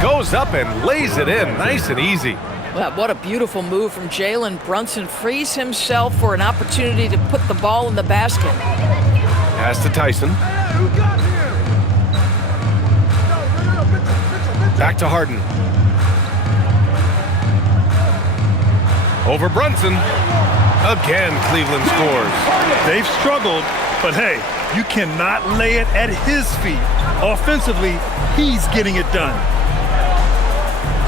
Goes up and lays it in, nice and easy. Well, what a beautiful move from Jalen Brunson. Frees himself for an opportunity to put the ball in the basket. Pass to Tyson. Back to Harden. Over Brunson. Again, Cleveland scores. They've struggled, but hey, you cannot lay it at his feet. Offensively, he's getting it done.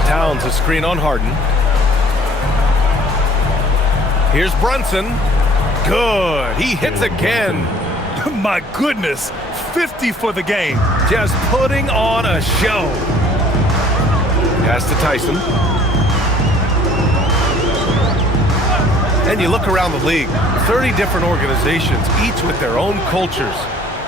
Towns a screen on Harden. Here's Brunson. Good. He hits again. My goodness, 50 for the game. Just putting on a show. Pass to Tyson. And you look around the league, 30 different organizations, each with their own cultures.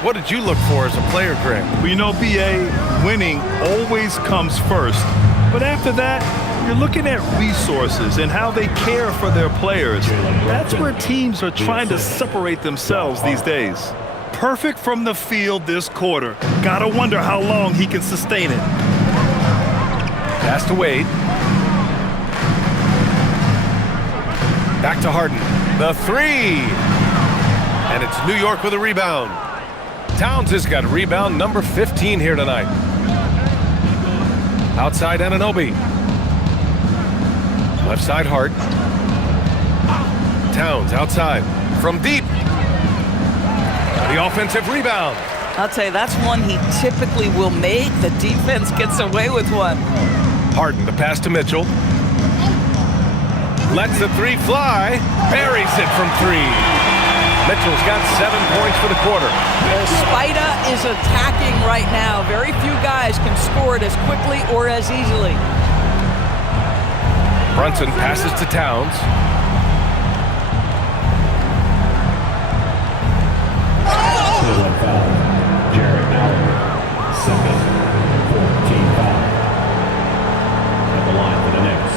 What did you look for as a player, Greg? Well, you know, BA, winning always comes first. But after that, you're looking at resources and how they care for their players. That's where teams are trying to separate themselves these days. Perfect from the field this quarter. Gotta wonder how long he can sustain it. Pass to Wade. Back to Harden. The three. And it's New York with a rebound. Towns has got rebound number 15 here tonight. Outside Anunoby. Left side Hart. Towns outside. From deep. The offensive rebound. I'll tell you, that's one he typically will make. The defense gets away with one. Harden, the pass to Mitchell. Lets the three fly. Buries it from three. Mitchell's got 7 points for the quarter. Spida is attacking right now. Very few guys can score it as quickly or as easily. Brunson passes to Towns. Jared Allen, second, 14 foul. At the line for the Knicks,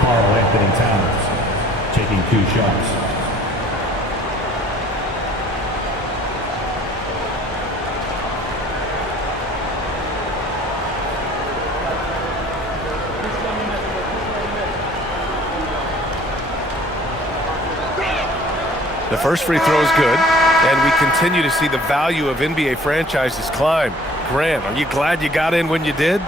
Karl Anthony Towns, taking 2 shots. The first free throw is good, and we continue to see the value of NBA franchises climb. Grant, are you glad you got in when you did?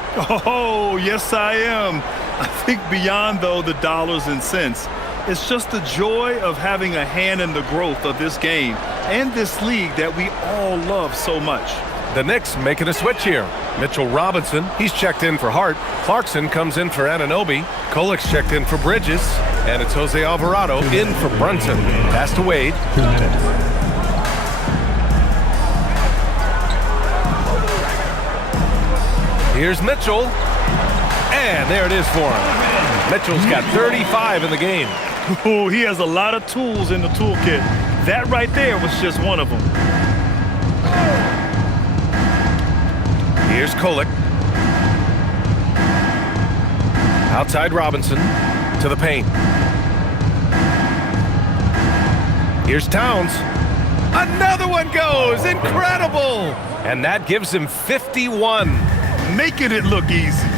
Oh, yes, I am. I think beyond, though, the dollars and cents, it's just the joy of having a hand in the growth of this game and this league that we all love so much. The Knicks making a switch here. Mitchell Robinson, he's checked in for Hart. Clarkson comes in for Anunoby. Kolik's checked in for Bridges. And it's Jose Alvarado in for Brunson. Pass to Wade. 2 minutes. Here's Mitchell. And there it is for him. Mitchell's got 35 in the game. Oh, he has a lot of tools in the toolkit. That right there was just one of them. Here's Kolik. Outside Robinson to the paint. Here's Towns. Another one goes. Incredible. And that gives him 51. Making it look easy.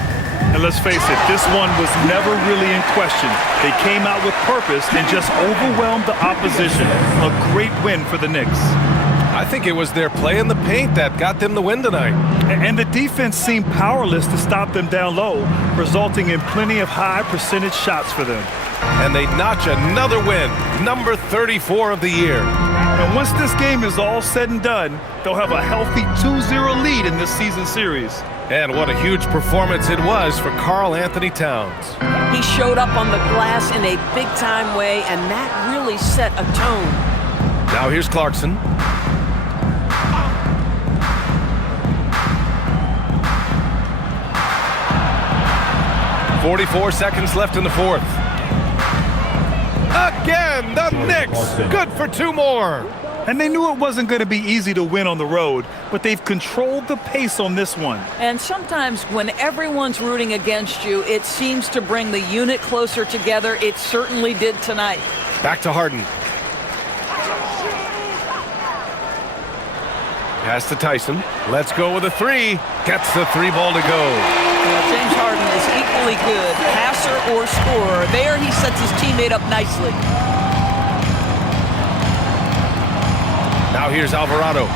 And let's face it, this one was never really in question. They came out with purpose and just overwhelmed the opposition. A great win for the Knicks. I think it was their play in the paint that got them the win tonight. And the defense seemed powerless to stop them down low, resulting in plenty of high percentage shots for them. And they notch another win, number 34 of the year. And once this game is all said and done, they'll have a healthy 2-0 lead in this season series. And what a huge performance it was for Karl Anthony Towns. He showed up on the glass in a big-time way, and that really set a tone. Now here's Clarkson. "44 seconds left in the fourth. Again, the Knicks, good for 2 more. And they knew it wasn't going to be easy to win on the road, but they've controlled the pace on this one. And sometimes when everyone's rooting against you, it seems to bring the unit closer together. It certainly did tonight. Back to Harden. Pass to Tyson. Let's go with a 3. Gets the 3 ball to go. James Harden is equally good, passer or scorer. There he sets his teammate up nicely. Now here's Alvarado.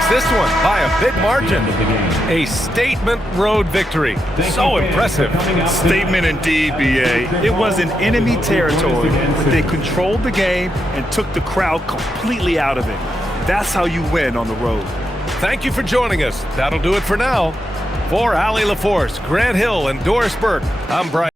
takes this one by a big margin. End of the game. A statement road victory. So impressive. Statement indeed, BA. It was in enemy territory, but they controlled the game and took the crowd completely out of it. That's how you win on the road. Thank you for joining us. That'll do it for now. For Allie LaForce, Grant Hill, and Doris Burke, I'm Brian.